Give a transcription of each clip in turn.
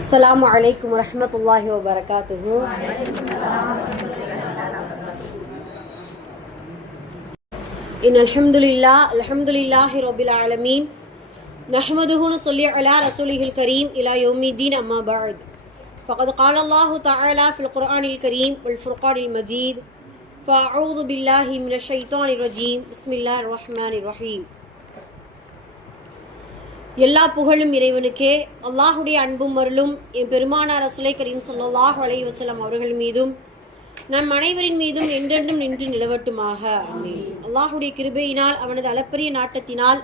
السلام عليكم ورحمة الله وبركاته. إن الحمد لله رب العالمين نحمده ونصلي على رسوله الكريم إلى يوم الدين أما بعد فقد قال الله تعالى في القرآن الكريم والفرقان المجيد فأعوذ بالله من الشيطان الرجيم بسم الله الرحمن الرحيم. எல்லா புகழும் இறைவனுக்கே. அல்லாஹுடைய அன்பும் அருளும் என் பெருமானார் ரசூலை கரீம் ஸல்லல்லாஹு அலைஹி வஸல்லம் அவர்கள் மீதும் நம் அனைவரின் மீதும் என்றென்றும் நின்று நிலவட்டுமாக. ஆமீன். அல்லாஹுடைய கிருபையினால் அவனது அளப்பரிய நாட்டத்தினால்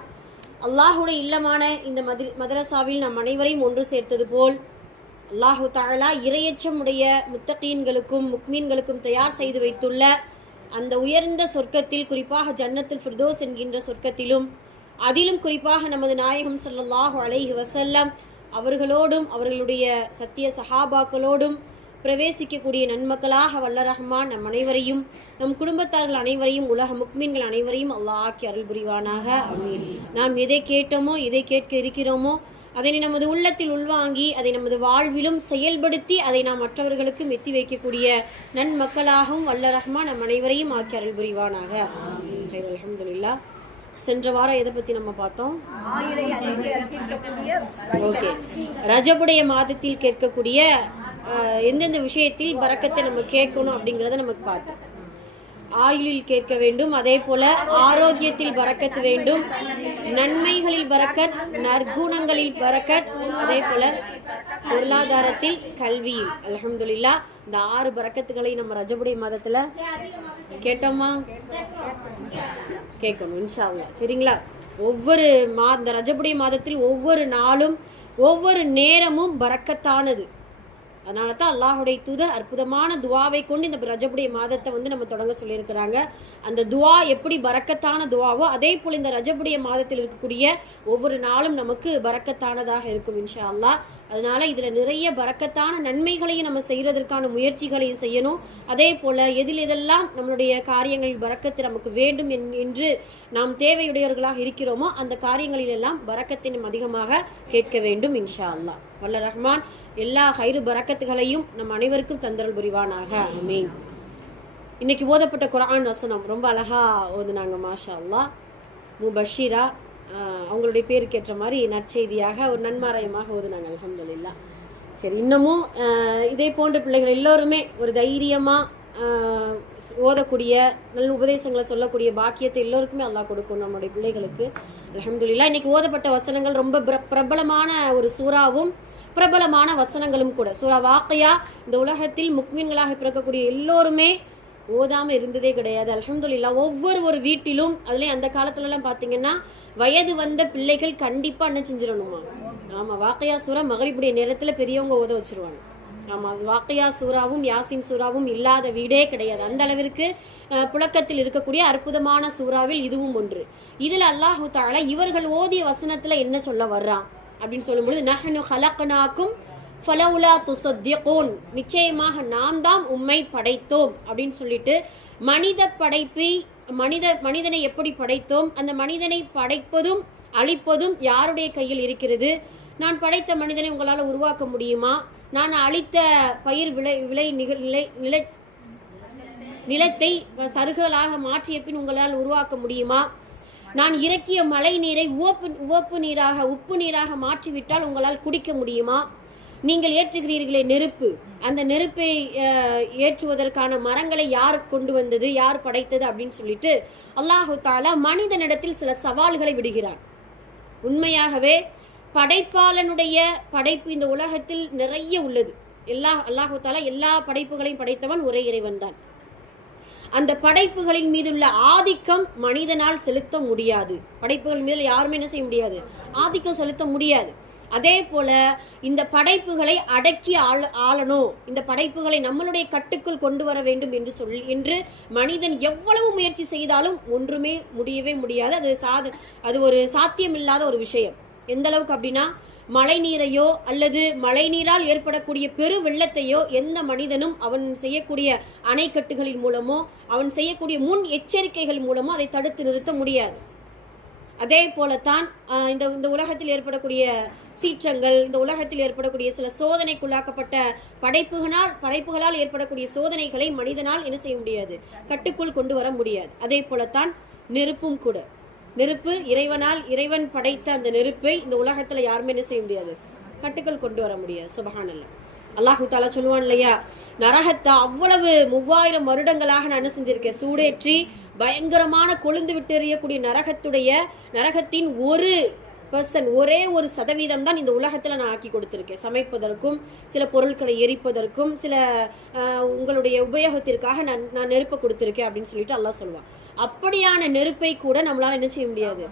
அல்லாஹுடைய இல்லமான இந்த மதரசாவில் நம் அனைவரையும் ஒன்று சேர்த்தது போல் அல்லாஹு தஆலா இறையச்சமுடைய முத்தகீன்களுக்கும் முக்மீன்களுக்கும் தயார் செய்து வைத்துள்ள அந்த உயர்ந்த சொர்க்கத்தில், குறிப்பாக ஜன்னத்துல் ஃபிர்தௌஸ் என்கின்ற சொர்க்கத்திலும், அதிலும் குறிப்பாக நமது நாயகம் ஸல்லல்லாஹு அலைஹி வஸல்லம் அவர்களோடும் அவர்களுடைய சத்திய சஹாபாக்களோடும் பிரவேசிக்கக்கூடிய நன்மக்களாக வல்ல ரஹ்மான் நம் அனைவரையும், நம் குடும்பத்தார்கள் அனைவரையும், உலக முக்மீன்கள் அனைவரையும் அல்லாஹ் ஆக்கி அருள் புரிவானாக. ஆமீன். நாம் எதை கேட்டோமோ, எதை கேட்க இருக்கிறோமோ அதனை நமது உள்ளத்தில் உள்வாங்கி அதை நமது வாழ்விலும் செயல்படுத்தி அதை நாம் மற்றவர்களுக்கும் எத்தி வைக்கக்கூடிய நன்மக்களாகவும் வல்ல ரஹ்மான் நம் அனைவரையும் ஆக்கி அருள் புரிவானாக. அல்ஹம்துலில்லாஹ். சென்ற வாரம் எதை பத்தி நம்ம பார்த்தோம்? ஓகே, ரஜபுடைய மாதத்தில் கேட்கக்கூடிய எந்தெந்த விஷயத்தில் பரக்கத்தை நம்ம கேட்கணும் அப்படிங்கறத நமக்கு பார்த்தோம். ஆயுளில் கேட்க வேண்டும், அதே போல ஆரோக்கியத்தில் பரக்கத் வேண்டும், நன்மைகளில் பரக்கத், நற்குணங்களில் பரக்கத், அதே போல பொருளாதாரத்தில், கல்வியில். அல்ஹம்துலில்லாஹ். இந்த 6 பரக்கத்துகளை நம்ம ரஜபுடைய மாதத்துல கேட்டோமா? கேட்கணும் இன்ஷா அல்லாஹ். சரிங்களா? ஒவ்வொரு இந்த ரஜபுடைய மாதத்தில் ஒவ்வொரு நாளும் ஒவ்வொரு நேரமும் பரக்கத்தானது. அதனால தான் அல்லாஹுடைய தூதர் அற்புதமான துவாவை கொண்டு இந்த ரஜபுடைய மாதத்தை நம்ம தொடங்க சொல்லியிருக்கிறாங்க. அந்த துவா எப்படி பரக்கத்தான துவாவோ அதே போல் இந்த ரஜபுடைய மாதத்தில் இருக்கக்கூடிய ஒவ்வொரு நாளும் நமக்கு பரக்கத்தானதாக இருக்கும் இன்ஷா அல்லாஹ். அதனால இதுல நிறைய பரக்கத்தான நன்மைகளையும் நம்ம செய்யறதற்கான முயற்சிகளையும் செய்யணும். அதே போல எதெல்லாம் நம்மளுடைய காரியங்களில் பரக்கத்து நமக்கு வேண்டும் என்று நாம் தேவையுடையவர்களாக இருக்கிறோமோ அந்த காரியங்களில் எல்லாம் பரக்கத்தை நம்ம அதிகமாக கேட்க வேண்டும் இன்ஷா அல்லாஹ். வல்ல ரஹ்மான் எல்லா ஹைரு பரக்கத்துகளையும் நம் அனைவருக்கும் தந்தருள் புரிவானாக. ஆமீன். இன்னைக்கு ஓதப்பட்ட குர்ஆன் வசனம் ரொம்ப அழகா ஓதுனாங்க. மாஷா அல்லாஹ். முபஷிரா, அவங்களுடைய பேருக்கு ஏற்ற மாதிரி நற்செய்தியாக ஒரு நன்மாராயமாக ஓதுனாங்க. அல்ஹம்துலில்லாஹ். சரி, இன்னமும் இதே போன்ற பிள்ளைகள் எல்லோருமே ஒரு தைரியமா ஓதக்கூடிய நல்ல உபதேசங்களை சொல்லக்கூடிய பாக்கியத்தை எல்லோருக்குமே அல்லாஹ் கொடுக்கும் நம்மளுடைய பிள்ளைகளுக்கு. அல்ஹம்துலில்லாஹ். இன்னைக்கு ஓதப்பட்ட வசனங்கள் ரொம்ப பிரபலமான ஒரு சூறாவும் பிரபலமான வசனங்களும் கூட. சூரா வாக்கியா இந்த உலகத்தில் முக்மீன்களாக பிறக்கக்கூடிய எல்லோருமே ஓதாம இருந்ததே கிடையாது. அல்ஹம்துலில்லாஹ். ஒவ்வொரு வீட்டிலும், அதுலயும் அந்த காலத்துல எல்லாம் பாத்தீங்கன்னா வயது வந்த பிள்ளைகள் கண்டிப்பா என்ன செஞ்சிடணுமா? ஆமா, வாக்கியா சூரா மகரிபுடைய நேரத்துல பெரியவங்க ஓத வச்சிருவாங்க. ஆமா, வாக்கியா சூறாவும் யாசின் சூறாவும் இல்லாத வீடே கிடையாது. அந்த அளவிற்கு புழக்கத்தில் இருக்கக்கூடிய அற்புதமான சூறாவில் இதுவும் ஒன்று. இதுல அல்லாஹு தஆலா இவர்கள் ஓதிய வசனத்துல என்ன சொல்ல வர்றான் அப்படின்னு சொல்லும்போது, நஹ்னு ஹலக்னாக்கும் ஃபலவுலா துஸத்திகூன், நிச்சயமாக நாம் தான் உம்மை படைத்தோம் அப்படின்னு சொல்லிட்டு மனித படைப்பை மனிதனை எப்படி படைத்தோம், அந்த மனிதனை படைப்பதும் அழிப்பதும் யாருடைய கையில் இருக்கிறது? நான் படைத்த மனிதனை உங்களால் உருவாக்க முடியுமா? நான் அழித்த பயிர் நிலத்தை சருகுகளாக மாற்றிய பின் உங்களால் உருவாக்க முடியுமா? நான் இறக்கிய மழை நீரை உப்பு நீராக மாற்றிவிட்டால் உங்களால் குடிக்க முடியுமா? நீங்கள் ஏற்றுகிறீர்களே நெருப்பு, அந்த நெருப்பை ஏற்றுவதற்கான மரங்களை யார் கொண்டு வந்தது, யார் படைத்தது அப்படின்னு சொல்லிட்டு அல்லாஹு தஆலா மனிதனிடத்தில் சில சவால்களை விடுகிறார். உண்மையாகவே படைப்பாளனுடைய படைப்பு இந்த உலகத்தில் நிறைய உள்ளது. அல்லாஹு தஆலா எல்லா படைப்புகளையும் படைத்தவன் ஒரே இறைவன் தான். அந்த படைப்புகளின் மீதுள்ள ஆதிக்கம் மனிதனால் செலுத்த முடியாது. படைப்புகள் மீது யாருமே என்ன செய்ய முடியாது? ஆதிக்கம் செலுத்த முடியாது. அதே போல இந்த படைப்புகளை அடக்கி ஆளணும், இந்த படைப்புகளை நம்மளுடைய கட்டுக்குள் கொண்டு வர வேண்டும் என்று மனிதன் எவ்வளவு முயற்சி செய்தாலும் ஒன்றுமே முடியவே முடியாது. அது ஒரு சாத்தியமில்லாத ஒரு விஷயம். எந்த அளவுக்கு அப்படின்னா, மழை நீரையோ அல்லது மழை நீரால் ஏற்படக்கூடிய பெரு வெள்ளத்தையோ எந்த மனிதனும் அவன் செய்யக்கூடிய அணைக்கட்டுகளின் மூலமோ அவன் செய்யக்கூடிய முன் எச்சரிக்கைகள் மூலமோ அதை தடுத்து நிறுத்த முடியாது. அதே போலத்தான் இந்த இந்த உலகத்தில் ஏற்படக்கூடிய சீற்றங்கள், இந்த உலகத்தில் ஏற்படக்கூடிய சில சோதனைக்குள்ளாக்கப்பட்ட படைப்புகளால் ஏற்படக்கூடிய சோதனைகளை மனிதனால் என்ன செய்ய முடியாது, கட்டுக்குள் கொண்டு வர முடியாது. அதே போலத்தான் நெருப்பும் கூட. நெருப்பு இறைவன் படைத்த அந்த நெருப்பை இந்த உலகத்துல யாருமே என்ன செய்ய முடியாது, கட்டுக்குள் கொண்டு வர முடியாது. சுபஹானல்லாஹ். அல்லாஹு தாலா சொல்லுவான் இல்லையா, நரகத்தை அவ்வளவு 3000 வருடங்களாக நான் என்ன செஞ்சிருக்கேன், சூடேற்றி பயங்கரமான கொழுந்து விட்டு எறியக்கூடிய நரகத்தின் 1% ஒரே 1% தான் இந்த உலகத்துல நான் ஆக்கி கொடுத்திருக்கேன். சமைப்பதற்கும், சில பொருட்களை எரிப்பதற்கும், சில உங்களுடைய உபயோகத்திற்காக நான் நெருப்பை கொடுத்திருக்கேன் அப்படின்னு சொல்லிட்டு அல்லாஹ் சொல்லுவான். அப்படியான நெருப்பை கூட நம்மளால என்ன செய்ய முடியாது,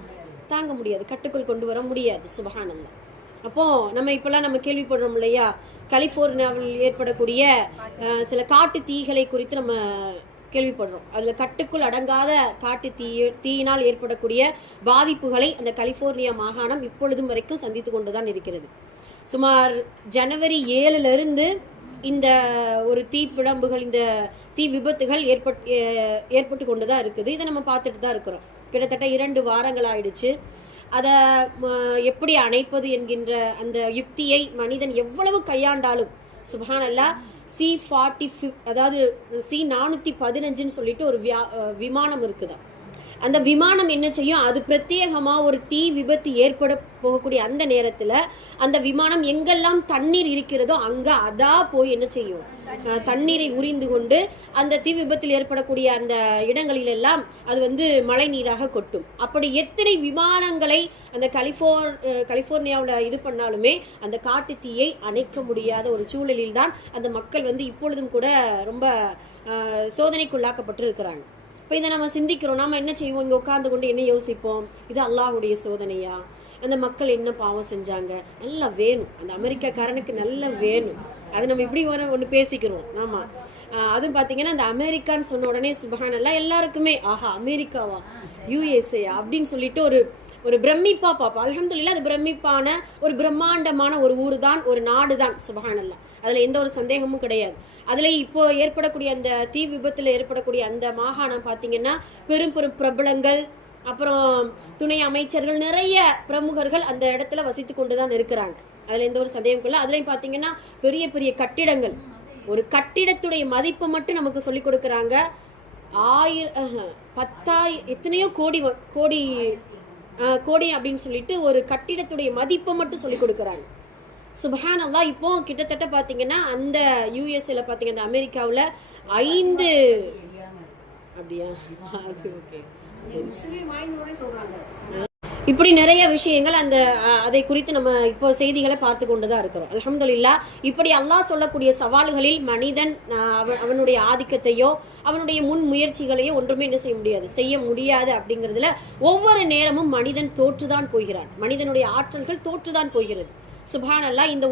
தாங்க முடியாது, கட்டுக்குள் கொண்டு வர முடியாது. சுபஹானல்லாஹ். அப்போ நம்ம கேள்விப்படுறோம் இல்லையா, கலிபோர்னியாவில் ஏற்படக்கூடிய சில காட்டு தீகளை குறித்து நம்ம கேள்விப்படுறோம். அதுல கட்டுக்குள் அடங்காத காட்டு தீயினால் ஏற்படக்கூடிய பாதிப்புகளை அந்த கலிபோர்னியா மாகாணம் இப்பொழுதும் வரைக்கும் சந்தித்து கொண்டுதான் இருக்கிறது. சுமார் ஜனவரி 7 இந்த ஒரு தீப்பிழம்புகள், இந்த தீ விபத்துகள் ஏற்பட்டு கொண்டுதான் இருக்குது. இதை நம்ம பார்த்துட்டு தான் இருக்கிறோம். கிட்டத்தட்ட 2 வாரங்கள் ஆயிடுச்சு. அதை எப்படி அணைப்பது என்கின்ற அந்த யுக்தியை மனிதன் எவ்வளவு கையாண்டாலும், சுப்ஹானல்லாஹ், C-45 அதாவது C-415 சொல்லிட்டு ஒரு விமானம் இருக்குதா. அந்த விமானம் என்ன செய்யும், அது பிரத்யேகமா ஒரு தீ விபத்து ஏற்பட போகக்கூடிய அந்த நேரத்துல அந்த விமானம் எங்கெல்லாம் தண்ணீர் இருக்கிறதோ அங்க அதா போய் என்ன செய்யும், தண்ணீரை உறிந்து கொண்டு அந்த தீ விபத்தில் ஏற்படக்கூடிய அந்த இடங்களிலெல்லாம் அது மழை நீராக கொட்டும். அப்படி எத்தனை விமானங்களை அந்த கலிபோர்னியாவில் இது பண்ணாலுமே அந்த காட்டு தீயை அணைக்க முடியாத ஒரு சூழலில் தான் அந்த மக்கள் இப்பொழுதும் கூட ரொம்ப சோதனைக்குள்ளாக்கப்பட்டு இருக்கிறாங்க. இப்போ இதை நம்ம சிந்திக்கிறோம். நாம என்ன செய்வோம், இங்கே உட்கார்ந்து கொண்டு என்ன யோசிப்போம், இது அல்லாஹுடைய சோதனையா, அந்த மக்கள் என்ன பாவம் செஞ்சாங்க, நல்லா வேணும், அந்த அமெரிக்காக்காரனுக்கு நல்லா வேணும், அதை நம்ம இப்படி ஒன்று பேசிக்கிறோம். ஆமா, அதுவும் பார்த்தீங்கன்னா அந்த அமெரிக்கான்னு சொன்ன உடனே சுபஹானல்லாஹ் எல்லாருக்குமே ஆஹா அமெரிக்காவா, USA அப்படின்னு சொல்லிட்டு ஒரு பிரமிப்பா பாப்பா. அல்ஹம்துலில்லாஹ், அது பிரமிப்பான ஒரு பிரம்மாண்டமான ஒரு ஊர் தான், ஒரு நாடு தான். சுபஹானல்லாஹ், அதுல எந்த ஒரு சந்தேகமும் கிடையாது. அதுல இப்போ ஏற்படக்கூடிய அந்த தீ விபத்துல ஏற்படக்கூடிய அந்த மாகாணம் பாத்தீங்கன்னா பெரும் பெரும் பிரபலங்கள், அப்புறம் துணை அமைச்சர்கள், நிறைய பிரமுகர்கள் அந்த இடத்துல வசித்து கொண்டுதான் இருக்கிறாங்க. அதுல எந்த ஒரு சந்தேகமும் இல்லை. அதுலயும் பாத்தீங்கன்னா பெரிய பெரிய கட்டிடங்கள், ஒரு கட்டிடத்துடைய மதிப்பை மட்டும் நமக்கு சொல்லி கொடுக்கறாங்க. 10,000 எத்தனையோ கோடி அப்படின்னு சொல்லிட்டு ஒரு கட்டிடத்துடைய மதிப்பை மட்டும் சொல்லி கொடுக்கறாங்க. சுப்ஹானல்லாஹ். இப்போ கிட்டத்தட்ட பாத்தீங்கன்னா அந்த யூஎஸ்ஏல பாத்தீங்கன்னா அந்த அமெரிக்காவில் 5 அப்படியா, இப்படி நிறைய விஷயங்கள் அதை குறித்து நம்ம இப்போ செய்திகளை பார்த்து கொண்டுதான் இருக்கிறோம். அல்ஹம்துலில்லாஹ். இப்படி அல்லாஹ் சொல்லக்கூடிய சவால்களில் மனிதன் அவனுடைய ஆதிக்கத்தையோ அவனுடைய முன் முயற்சிகளையோ ஒன்றுமே என்ன செய்ய முடியாது. அப்படிங்கிறதுல ஒவ்வொரு நேரமும் மனிதன் தோற்றுதான் போகிறான், மனிதனுடைய ஆற்றல்கள் தோற்றுதான் போகிறது. சுப்ஹானல்லாஹ். இந்த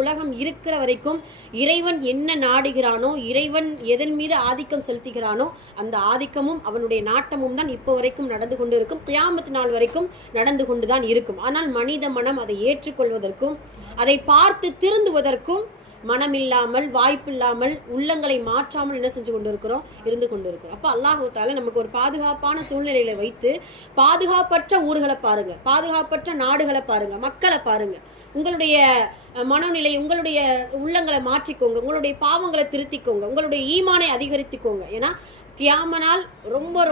உலகம் இருக்கிற வரைக்கும் இறைவன் என்ன நாடுகிறானோ, இறைவன் எதன் மீது ஆதிக்கம் செலுத்துகிறானோ அந்த ஆதிக்கமும் அவனுடைய நாட்டமும் தான் இப்போ வரைக்கும் நடந்து கொண்டு இருக்கும், கியாமத் நாள் வரைக்கும் நடந்து கொண்டுதான் இருக்கும். ஆனால் மனித மனம் அதை ஏற்றுக்கொள்வதற்கும் அதை பார்த்து திருந்துவதற்கும் மனமில்லாமல், வாய்ப்பில்லாமல், உள்ளங்களை மாற்றாமல் என்ன செஞ்சு கொண்டிருக்கிறோம், இருந்து கொண்டிருக்கிறோம். அப்ப அல்லாஹ் தஆலா நமக்கு ஒரு பாதுகாப்பான சூழ்நிலையில வைத்து பாதுகாப்பற்ற ஊர்களை பாருங்க, பாதுகாப்பற்ற நாடுகளை பாருங்க, மக்களை பாருங்க, உங்களுடைய மனநிலை, உங்களுடைய உள்ளங்களை மாற்றிக்கோங்க, உங்களுடைய பாவங்களை திருத்திக்கோங்க, உங்களுடைய ஈமானை அதிகரித்துக்கோங்க. ஏன்னா கியாமனால் ரொம்ப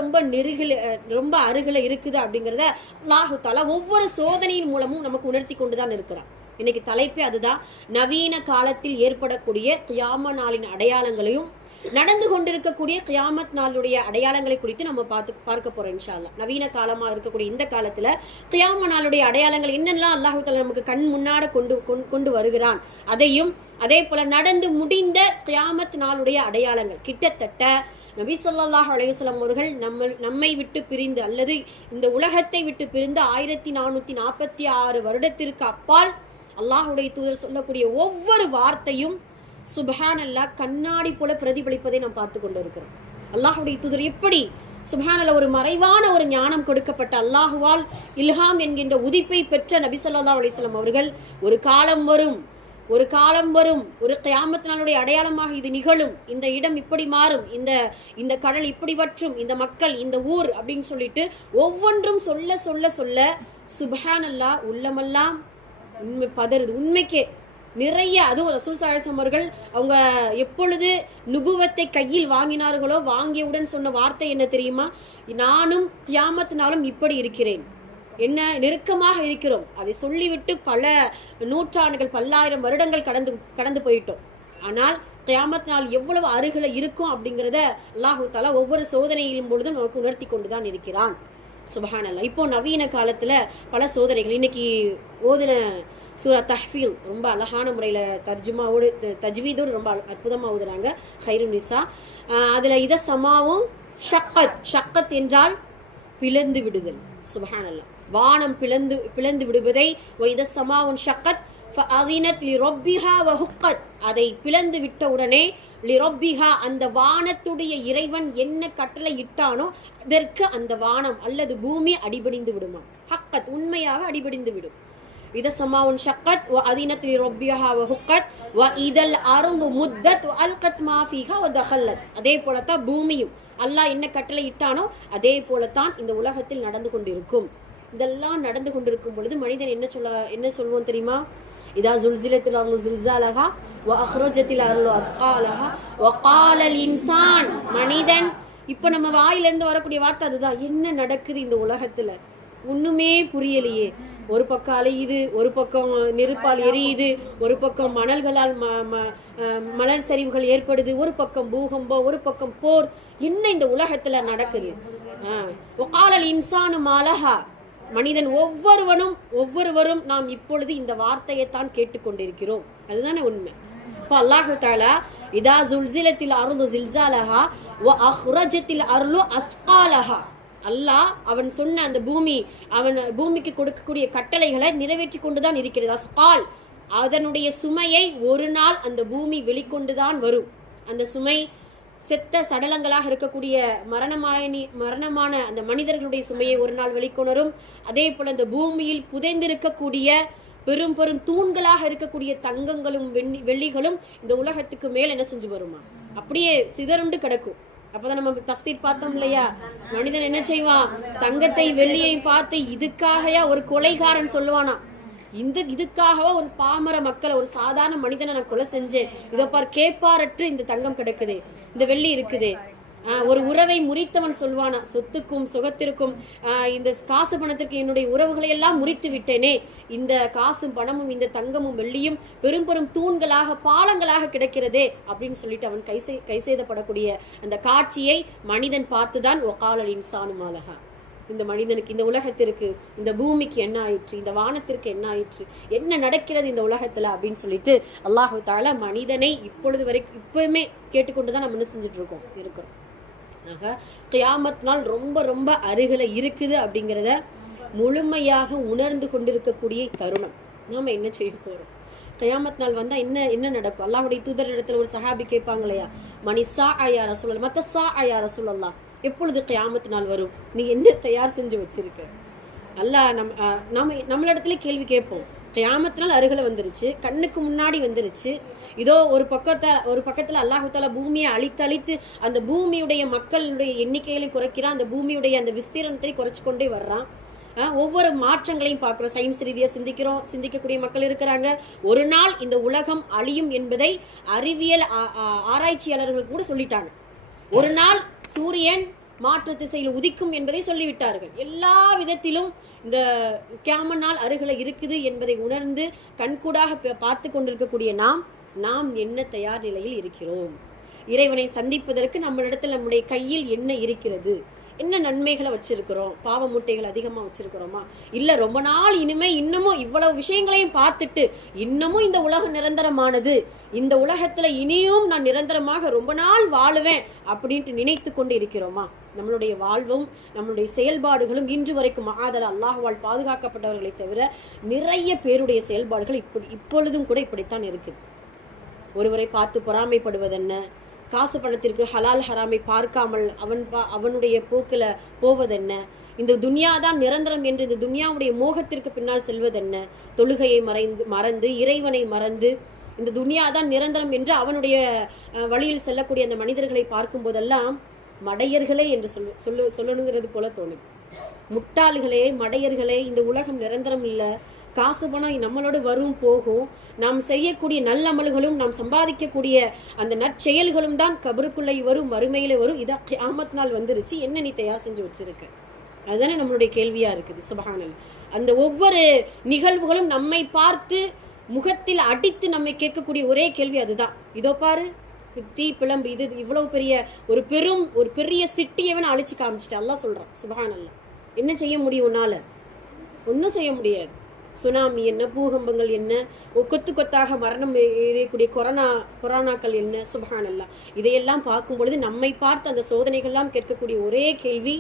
ரொம்ப அருகில இருக்குது அப்படிங்கிறத அல்லாஹ் தஆலா ஒவ்வொரு சோதனையின் மூலமும் நமக்கு உணர்த்தி கொண்டுதான் இருக்கிறான். இன்னைக்கு தலைப்பே அதுதான், நவீன காலத்தில் ஏற்படக்கூடிய கியாம நாளின் அடையாளங்களையும் நடந்து கொண்டிருக்கக்கூடிய கியாமத் நாளுடைய அடையாளங்களை குறித்து நம்ம பார்க்க போறோம் இன்ஷா அல்லாஹ். நவீன காலமா இருக்கக்கூடிய இந்த காலத்துல கியாம நாளுடைய அடையாளங்கள் என்னெல்லாம் அல்லாஹ் தஆலா நமக்கு கண் முன்னாட கொண்டு வருகிறான், அதையும் அதே போல நடந்து முடிந்த கியாமத் நாளுடைய அடையாளங்கள் கிட்டத்தட்ட நபி ஸல்லல்லாஹு அலைஹி வஸல்லம் அவர்கள் நம்மை விட்டு பிரிந்து அல்லது இந்த உலகத்தை விட்டு பிரிந்து 1446 வருடத்திற்கு அப்பால் அல்லாஹுடைய தூதர் சொல்லக்கூடிய ஒவ்வொரு வார்த்தையும் சுப்ஹானல்லாஹ் கண்ணாடி போல பிரதிபலிப்பதை நாம் பார்த்து கொண்டு இருக்கிறோம். அல்லாஹுடைய தூதர் எப்படி சுப்ஹானல்லாஹ் ஒரு மறைவான ஒரு ஞானம் கொடுக்கப்பட்ட அல்லாஹுவால் இல்ஹாம் என்கின்ற உதிப்பை பெற்ற நபி ஸல்லல்லாஹு அலைஹி வஸல்லம் அவர்கள் ஒரு காலம் வரும், ஒரு காலம் வரும், ஒரு கியாமத் நாளுடைய அடையாளமாக இது நிகழும், இந்த இடம் இப்படி மாறும், இந்த இந்த கடல் இப்படி வற்றும், இந்த மக்கள், இந்த ஊர் அப்படின்னு சொல்லிட்டு ஒவ்வொன்றும் சொல்ல சொல்ல சொல்ல சுப்ஹானல்லாஹ் உள்ளமெல்லாம் உண்மை பதறுது. உண்மைக்கே நிறைய, அதுவும் ரசூல் ஸல்லல்லாஹு அலைஹி வஸல்லம் அவர்கள் அவங்க எப்பொழுது நுபுவத்தை கையில் வாங்கினார்களோ வாங்கியவுடன் சொன்ன வார்த்தை என்ன தெரியுமா? நானும் கியாமத் நாளும் இப்படி இருக்கிறேன், என்ன நெருக்கமாக இருக்கிறோம். அதை சொல்லிவிட்டு பல நூற்றாண்டுகள், பல்லாயிரம் வருடங்கள் கடந்து போயிட்டோம். ஆனால் கியாமத் நாள் எவ்வளவு அருகில இருக்கும் அப்படிங்கிறத அல்லாஹு தஆலா ஒவ்வொரு சோதனையின் பொழுதும் நமக்கு உணர்த்தி கொண்டுதான் இருக்கிறான். சுப்ஹானல்லாஹ். இப்போ நவீன காலத்துல பல சோதனைகள். இன்னைக்கு ஓதுன சூரா தஹ்ஃபீல் ரொம்ப அழகான முறையில் தர்ஜுமாவோடு தஜ்வீதோடு ரொம்ப அற்புதமாக ஓதுறாங்க. ஹைரு நிசா. அதில் இத சமாவும் ஷக்கத் என்றால் பிளந்து விடுதல். சுப்ஹானல்லாஹ். வானம் பிளந்து விடுவதை இத சமாவும் ஷக்கத் ஃபஅதினத் லிரப்பிஹா வஹுக்கத், அதை பிளந்து விட்ட உடனே லிரப்பிஹா அந்த வானத்துடைய இறைவன் என்ன கட்டளை இட்டானோ அதற்கு அந்த வானம் அல்லது பூமி அடிபடிந்து விடுமா. ஹக்கத் உண்மையாக அடிபடிந்து விடும். இத சமாவுன் ஷக்கத் வ அதினத் லிரப்பிஹா வஹுக்கத் வ இதல் அர்து முத்தத் வ அல்கத் மா ஃபீஹா வ தஹல்லத். அதே போலத்தான் பூமியும் அல்லாஹ் என்ன கட்டளை இட்டானோ அதே போலத்தான் இந்த உலகத்தில் நடந்து கொண்டிருக்கும். இதெல்லாம் நடந்து கொண்டிருக்கும் பொழுது மனிதன் என்ன சொல்வோம் தெரியுமா? இதா ஜுல்சிலத்தில் அர்லு ஜில்சாலஹா வ அஹ்ரஜத்தில் அர்லு அஸ்காலஹா வ காலல் இன்சான். மனிதன் இப்போ நம்ம வாயிலிருந்து வரக்கூடிய வார்த்தை அதுதான். என்ன நடக்குது இந்த உலகத்துல? ஒண்ணுமே புரியலையே. ஒரு பக்கம் அலையுது, ஒரு பக்கம் நெருப்பால் எரியுது, ஒரு பக்கம் மணல்களால் மணல் சரிவுகள் ஏற்படுது, ஒரு பக்கம் பூகம்பம், ஒரு பக்கம் போர். என்ன இந்த உலகத்துல நடக்குது? காலல் இன்சானு மாலஹா. மனிதன் ஒவ்வொருவரும் நாம் இப்பொழுது இந்த வார்த்தையைத்தான் கேட்டுக்கொண்டிருக்கிறோம். அதுதானே உண்மை. இப்போ அல்லாஹு தஆலா இதா ஜுல்சிலத்தில் அர்து ஜில்சாலஹா வ அஹ்ரஜத்தில் அர்லு அஸ்காலஹா. அல்லாஹ் அவன் சொன்ன அந்த அவன் பூமிக்கு கொடுக்கக்கூடிய கட்டளைகளை நிறைவேற்றி கொண்டுதான் இருக்கிறது. அஸ்கால் அதனுடைய சுமையை ஒரு நாள் அந்த பூமி வெளிக்கொண்டுதான் வரும். அந்த சுமை செத்த சடலங்களாக இருக்கக்கூடிய மரணமான அந்த மனிதர்களுடைய சுமையை ஒரு நாள் வெளிக்கொணரும். அதே போல அந்த பூமியில் புதைந்திருக்கக்கூடிய பெரும் பெரும் தூண்களாக இருக்கக்கூடிய தங்கங்களும் வெள்ளிகளும் இந்த உலகத்துக்கு மேல் என்ன செஞ்சு வருமா? அப்படியே சிதறுண்டு கிடக்கும். அப்பதான் நம்ம தஃப்சீர் பார்த்தோம் இல்லையா? மனிதன் என்ன செய்வான்? தங்கத்தை வெள்ளியையும் பார்த்து இதுக்காகயா ஒரு கொலைகாரன் சொல்லுவானா, இதுக்காகவா ஒரு பாமர மக்களை, ஒரு சாதாரண மனிதனை நான் கொலை செஞ்சேன், இதை பார் கேட்பாரற்று இந்த தங்கம் கிடக்குது, இந்த வெள்ளி இருக்குது. ஒரு உறவை முறித்தவன் சொல்வானா, சொத்துக்கும் சுகத்திற்கும் இந்த காசு பணத்திற்கு என்னுடைய உறவுகளை எல்லாம் முறித்து விட்டேனே, இந்த காசும் பணமும் இந்த தங்கமும் வெள்ளியும் பெரும் பெரும் தூண்களாக பாலங்களாக கிடைக்கிறதே அப்படின்னு சொல்லிட்டு அவன் கை செய்தப்படக்கூடிய அந்த காட்சியை மனிதன் பார்த்துதான் ஒகாலல் இன்சானு மாலஹா. இந்த மனிதனுக்கு, இந்த உலகத்திற்கு, இந்த பூமிக்கு என்ன ஆயிற்று, இந்த வானத்திற்கு என்ன ஆயிற்று, என்ன நடக்கிறது இந்த உலகத்துல அப்படின்னு சொல்லிட்டு அல்லாஹு தஆலா மனிதனை இப்பொழுது வரைக்கும் இப்பவுமே கேட்டுக்கொண்டுதான் நம்ம என்ன செஞ்சுட்டு இருக்கிறோம். ஆக கியாமத் நாள் ரொம்ப ரொம்ப அருகில இருக்குது அப்படிங்கிறத முழுமையாக உணர்ந்து கொண்டிருக்கக்கூடிய தருணம். நாம என்ன செய்ய போறோம்? கியாமத் நாள் வந்தா என்ன நடக்கும்? அல்லாஹ்வுடைய தூதர் இடத்துல ஒரு சஹாபி கேட்பாங்க இல்லையா, மனிசா யா ரசூலல்லாஹ், மத்த சா யா ரசூலல்லாஹ், எப்பொழுது கியாமத் நாள் வரும்? நீ என்ன தயார் செஞ்சு வச்சிருக்க? அல்லாஹ் நம்மளிடத்துல கேள்வி கேட்போம். கியாமத் நாள் அருகில வந்துருச்சு, கண்ணுக்கு முன்னாடி வந்துருச்சு. இதோ ஒரு பக்கத்துல அல்லாஹு தஆலா பூமியை அழித்து அந்த பூமியுடைய மக்களுடைய எண்ணிக்கைகளை குறைக்கிறான், அந்த பூமியுடைய அந்த விஸ்தீரணத்தை குறைச்சு கொண்டே வர்றான். ஒவ்வொரு மாற்றங்களையும் பார்க்கிறோம். சயின்ஸ் ரீதியா சிந்திக்கக்கூடிய மக்கள் இருக்கிறாங்க. ஒரு நாள் இந்த உலகம் அழியும் என்பதை அறிவியல் ஆராய்ச்சியாளர்கள் கூட சொல்லிட்டாங்க. ஒரு நாள் சூரியன் மாற்று திசையில் உதிக்கும் என்பதை சொல்லிவிட்டார்கள். எல்லா விதத்திலும் இந்த கியாமத் நாள் அருகில இருக்குது என்பதை உணர்ந்து கண்கூடாக பார்த்து கொண்டிருக்கக்கூடிய நாம் என்ன தயார் நிலையில் இருக்கிறோம்? இறைவனை சந்திப்பதற்கு நம்முடைய கையில் என்ன இருக்கிறது? என்ன நன்மைகளை வச்சிருக்கிறோம்? பாவ மூட்டைகள் அதிகமா வச்சிருக்கிறோமா? இல்ல ரொம்ப நாள் இன்னமும் இவ்வளவு விஷயங்களையும் பார்த்துட்டு இன்னமும் இந்த உலகம் நிரந்தரமானது, இந்த உலகத்துல இனியும் நான் நிரந்தரமாக ரொம்ப நாள் வாழுவேன் அப்படின்ட்டு நினைத்து கொண்டு இருக்கிறோமா? நம்மளுடைய வாழ்வும் நம்மளுடைய செயல்பாடுகளும் இன்று வரைக்கும் ஆதல் அல்லாஹ்வால் பாதுகாக்கப்பட்டவர்களை தவிர நிறைய பேருடைய செயல்பாடுகள் இப்பொழுதும் கூட இப்படித்தான் இருக்குது. ஒருவரை பார்த்து பொறாமைப்படுவதென்ன, காசு பணத்திற்கு ஹலால் ஹராமை பார்க்காமல் அவனுடைய போக்குல போவதென்ன, இந்த துன்யாதான் நிரந்தரம் என்று இந்த துன்யாவுடைய மோகத்திற்கு பின்னால் செல்வதென்ன, தொழுகையை மறந்து இறைவனை மறந்து இந்த துனியா தான் நிரந்தரம் என்று அவனுடைய வழியில் செல்லக்கூடிய அந்த மனிதர்களை பார்க்கும் போதெல்லாம் மடையர்களே என்று சொல்லணுங்கிறது போல தோணும். முட்டாள்களே, மடையர்களே, இந்த உலகம் நிரந்தரம் இல்லை, காசு பணம் நம்மளோட வரும் போகும், நாம் செய்யக்கூடிய நல்லமல்களும் நாம் சம்பாதிக்கக்கூடிய அந்த நற்செயல்களும் தான் கபருக்குள்ளே வரும், மறுமையில வரும். இதான் கியாமத் நாள் வந்துருச்சு, என்ன நீ தயார் செஞ்சு வச்சிருக்க? அதுதானே நம்மளுடைய கேள்வியா இருக்குது. சுப்ஹானல்லாஹ். அந்த ஒவ்வொரு நிகழ்வுகளும் நம்மை பார்த்து முகத்தில் அடித்து நம்மை கேட்கக்கூடிய ஒரே கேள்வி அதுதான். இதோ பாரு, தீ பிளம்பு, இது இவ்வளவு பெரிய ஒரு பெரிய சிட்டியவன் அழிச்சு காமிச்சிட்டு அல்லாஹ் சொல்றான். சுப்ஹானல்லாஹ். என்ன செய்ய முடியும் உன்னால? ஒன்றும் செய்ய முடியாது. சுனாமி என்ன, பூகம்பங்கள் என்ன, கொத்து கொத்தாக மரணம் எறியக்கூடிய கொரோனாக்கள் என்ன. சுப்ஹானல்லாஹ். இதையெல்லாம் பார்க்கும் பொழுது நம்மை பார்த்து அந்த சோதனைகள்லாம் கேட்கக்கூடிய ஒரே கேள்வி,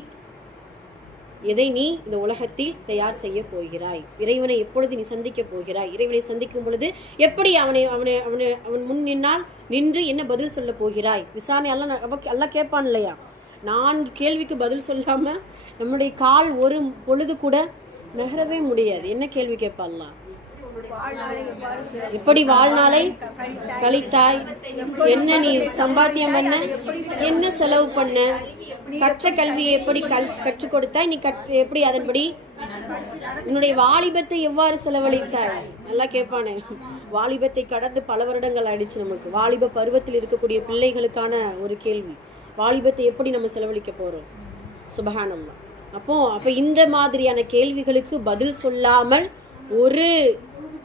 எதை நீ இந்த உலகத்தில் தயார் செய்ய போகிறாய்? இறைவனை எப்பொழுது நீ சந்திக்க போகிறாய்? இறைவனை சந்திக்கும் பொழுது எப்படி அவன் முன் நின்று என்ன பதில் சொல்ல போகிறாய்? விசாரணை எல்லாம் கேட்பான் இல்லையா? 4 கேள்விக்கு பதில் சொல்லாம நம்முடைய கால் ஒரு பொழுது கூட நகரவே முடியாது. என்ன கேள்வி கேட்பான்லாம்? எப்படி வாழ்நாளை கழித்தாய்? என்ன நீ சம்பாத்தியம் பண்ண? என்ன செலவு பண்ண? கற்ற கல்வியை எப்படி கற்றுக் கொடுத்தாய்? நீ எப்படி அதன்படி உன்னுடைய வாலிபத்தை எவ்வாறு செலவழித்தாய்? நல்லா கேட்பானே. வாலிபத்தை கடந்து பல வருடங்கள் ஆயிடுச்சு நமக்கு. வாலிப பருவத்தில் இருக்கக்கூடிய பிள்ளைகளுக்கான ஒரு கேள்வி, வாலிபத்தை எப்படி நம்ம செலவழிக்க போறோம்? சுப்ஹானல்லாஹ். அப்போ இந்த மாதிரியான கேள்விகளுக்கு பதில் சொல்லாமல் ஒரு